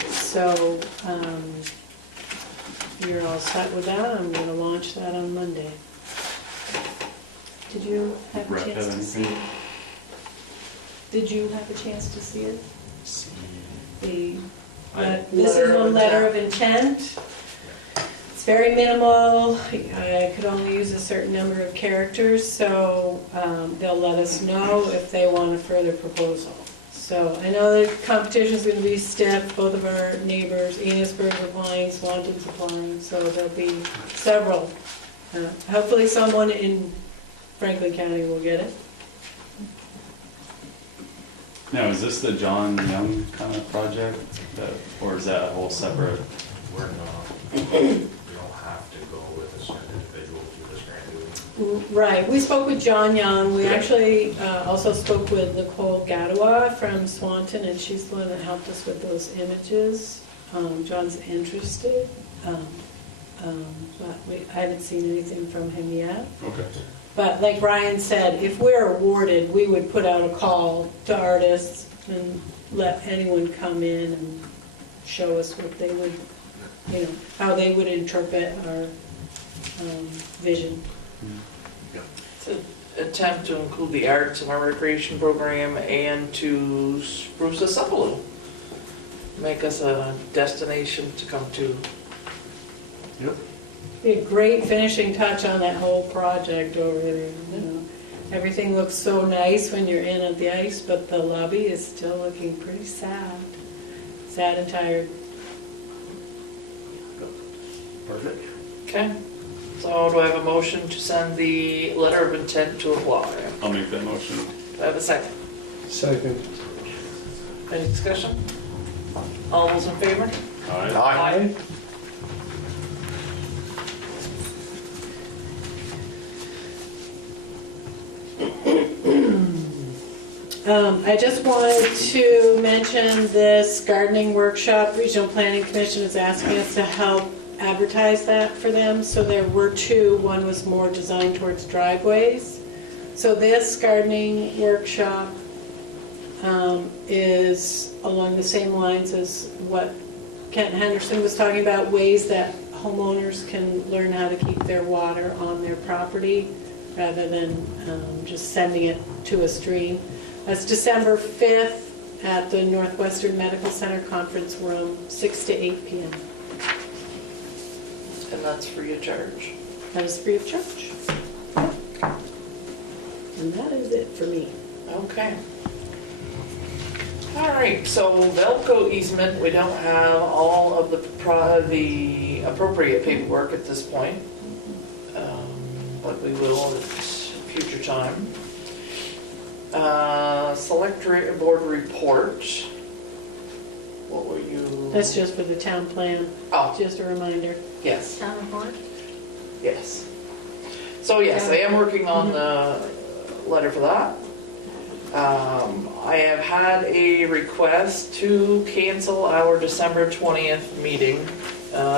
So you're all set with that. I'm going to launch that on Monday. Did you have a Rep, chance have to see anything? it? Did you have a chance to see it? This is a letter of intent. It's very minimal. I could only use a certain number of characters, so they'll let us know if they want a further proposal. So I know the competition's going to be stiff. Both of our neighbors, Enosburg's applying, Swanton's applying, so there'll be several. Hopefully someone in Franklin County will get it. Now, is this the John Young kind of project, or is that a whole separate? We're not, we don't have to go with a certain individual through this grant, do we? Right, we spoke with John Young. We actually also spoke with Nicole Gadawa from Swanton, and she's the one that helped us with those images. John's interested, but I haven't seen anything from him yet. Okay. But like Ryan said, if we're awarded, we would put out a call to artists and let anyone come in and show us what they would, how they would interpret our vision. It's an attempt to include the arts in our recreation program and to spruce us up a little. Make us a destination to come to. Yep. Be a great finishing touch on that whole project over there. Everything looks so nice when you're in at the ice, but the lobby is still looking pretty sad. Sad and tired. Perfect. Okay, so do I have a motion to send the letter of intent to apply? I'll make that motion. Do I have a second? Second. Any discussion? All those in favor? Aye. I just wanted to mention this gardening workshop. Regional Planning Commission is asking us to help advertise that for them. So there were two. One was more designed towards driveways. So this gardening workshop is along the same lines as what Kent Henderson was talking about, ways that homeowners can learn how to keep their water on their property rather than just sending it to a stream. That's December 5th at the Northwestern Medical Center Conference Room, 6 to 8 p.m. And that's free of charge. That is free of charge. And that is it for me. Okay. All right, so Velco easement, we don't have all of the appropriate paperwork at this point, but we will at future time. Select board report. What were you? That's just for the town plan. Oh, Just a reminder. yes, Town report? yes. So yes, I am working on the letter for that. I have had a request to cancel our December 20th meeting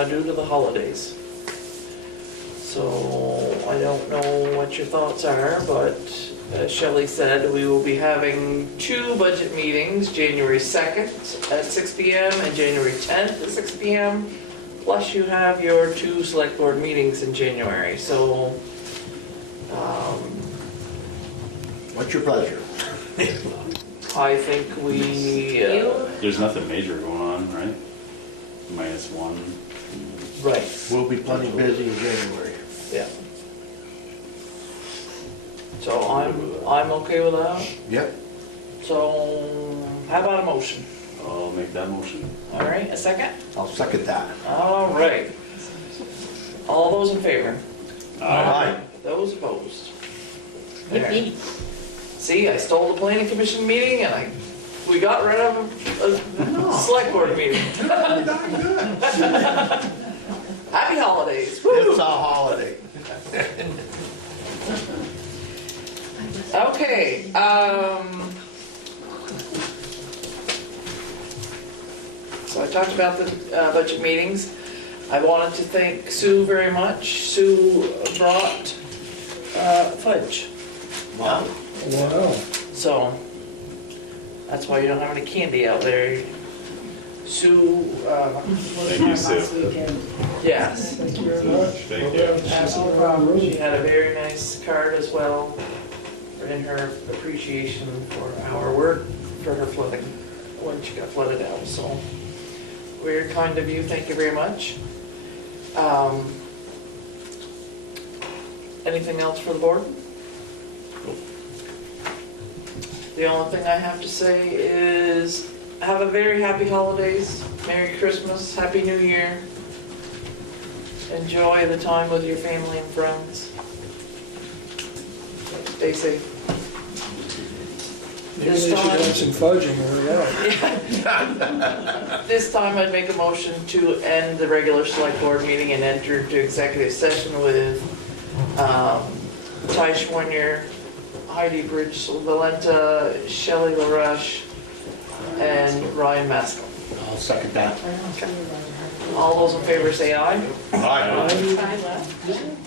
due to the holidays. So I don't know what your thoughts are, but as Shelley said, we will be having 2 budget meetings, January 2nd at 6 PM and January 10th at 6 PM. Plus you have your 2 select board meetings in January, so, What's your pleasure? I think we, There's nothing major going on, right? -1. right, We'll be plenty busy in January. yeah. So I'm okay with that. Yep. So, how about a motion? I'll make that motion. All right, a second? I'll second that. All right. All those in favor? Aye. Those opposed? There. See, I stole the planning commission meeting and we got rid of a select board meeting. Happy holidays. Woo! It's a holiday. Okay, so I talked about the budget meetings. I wanted to thank Sue very much. Sue brought fudge. Wow. Wow. So, that's why you don't have any candy out there. Sue, Thank you, Sue. yes. Thank you very much. Thank Hope you. have a pass it around. She had a very nice card as well, in her appreciation for our work, for her flooding, when she got flooded out, so. Very kind of you, thank you very much. Anything else for the board? The only thing I have to say is, have a very happy holidays, Merry Christmas, Happy New Year. Enjoy the time with your family and friends. Stay safe. Maybe they should have some fudge and hurry up. This time I'd make a motion to end the regular select board meeting and enter into executive session with Ty Schwanier, Heidi Bridge Valenta, Shelley LaRush, and Ryan Maskell. I'll second that. All those in favor say aye. Aye. Try left.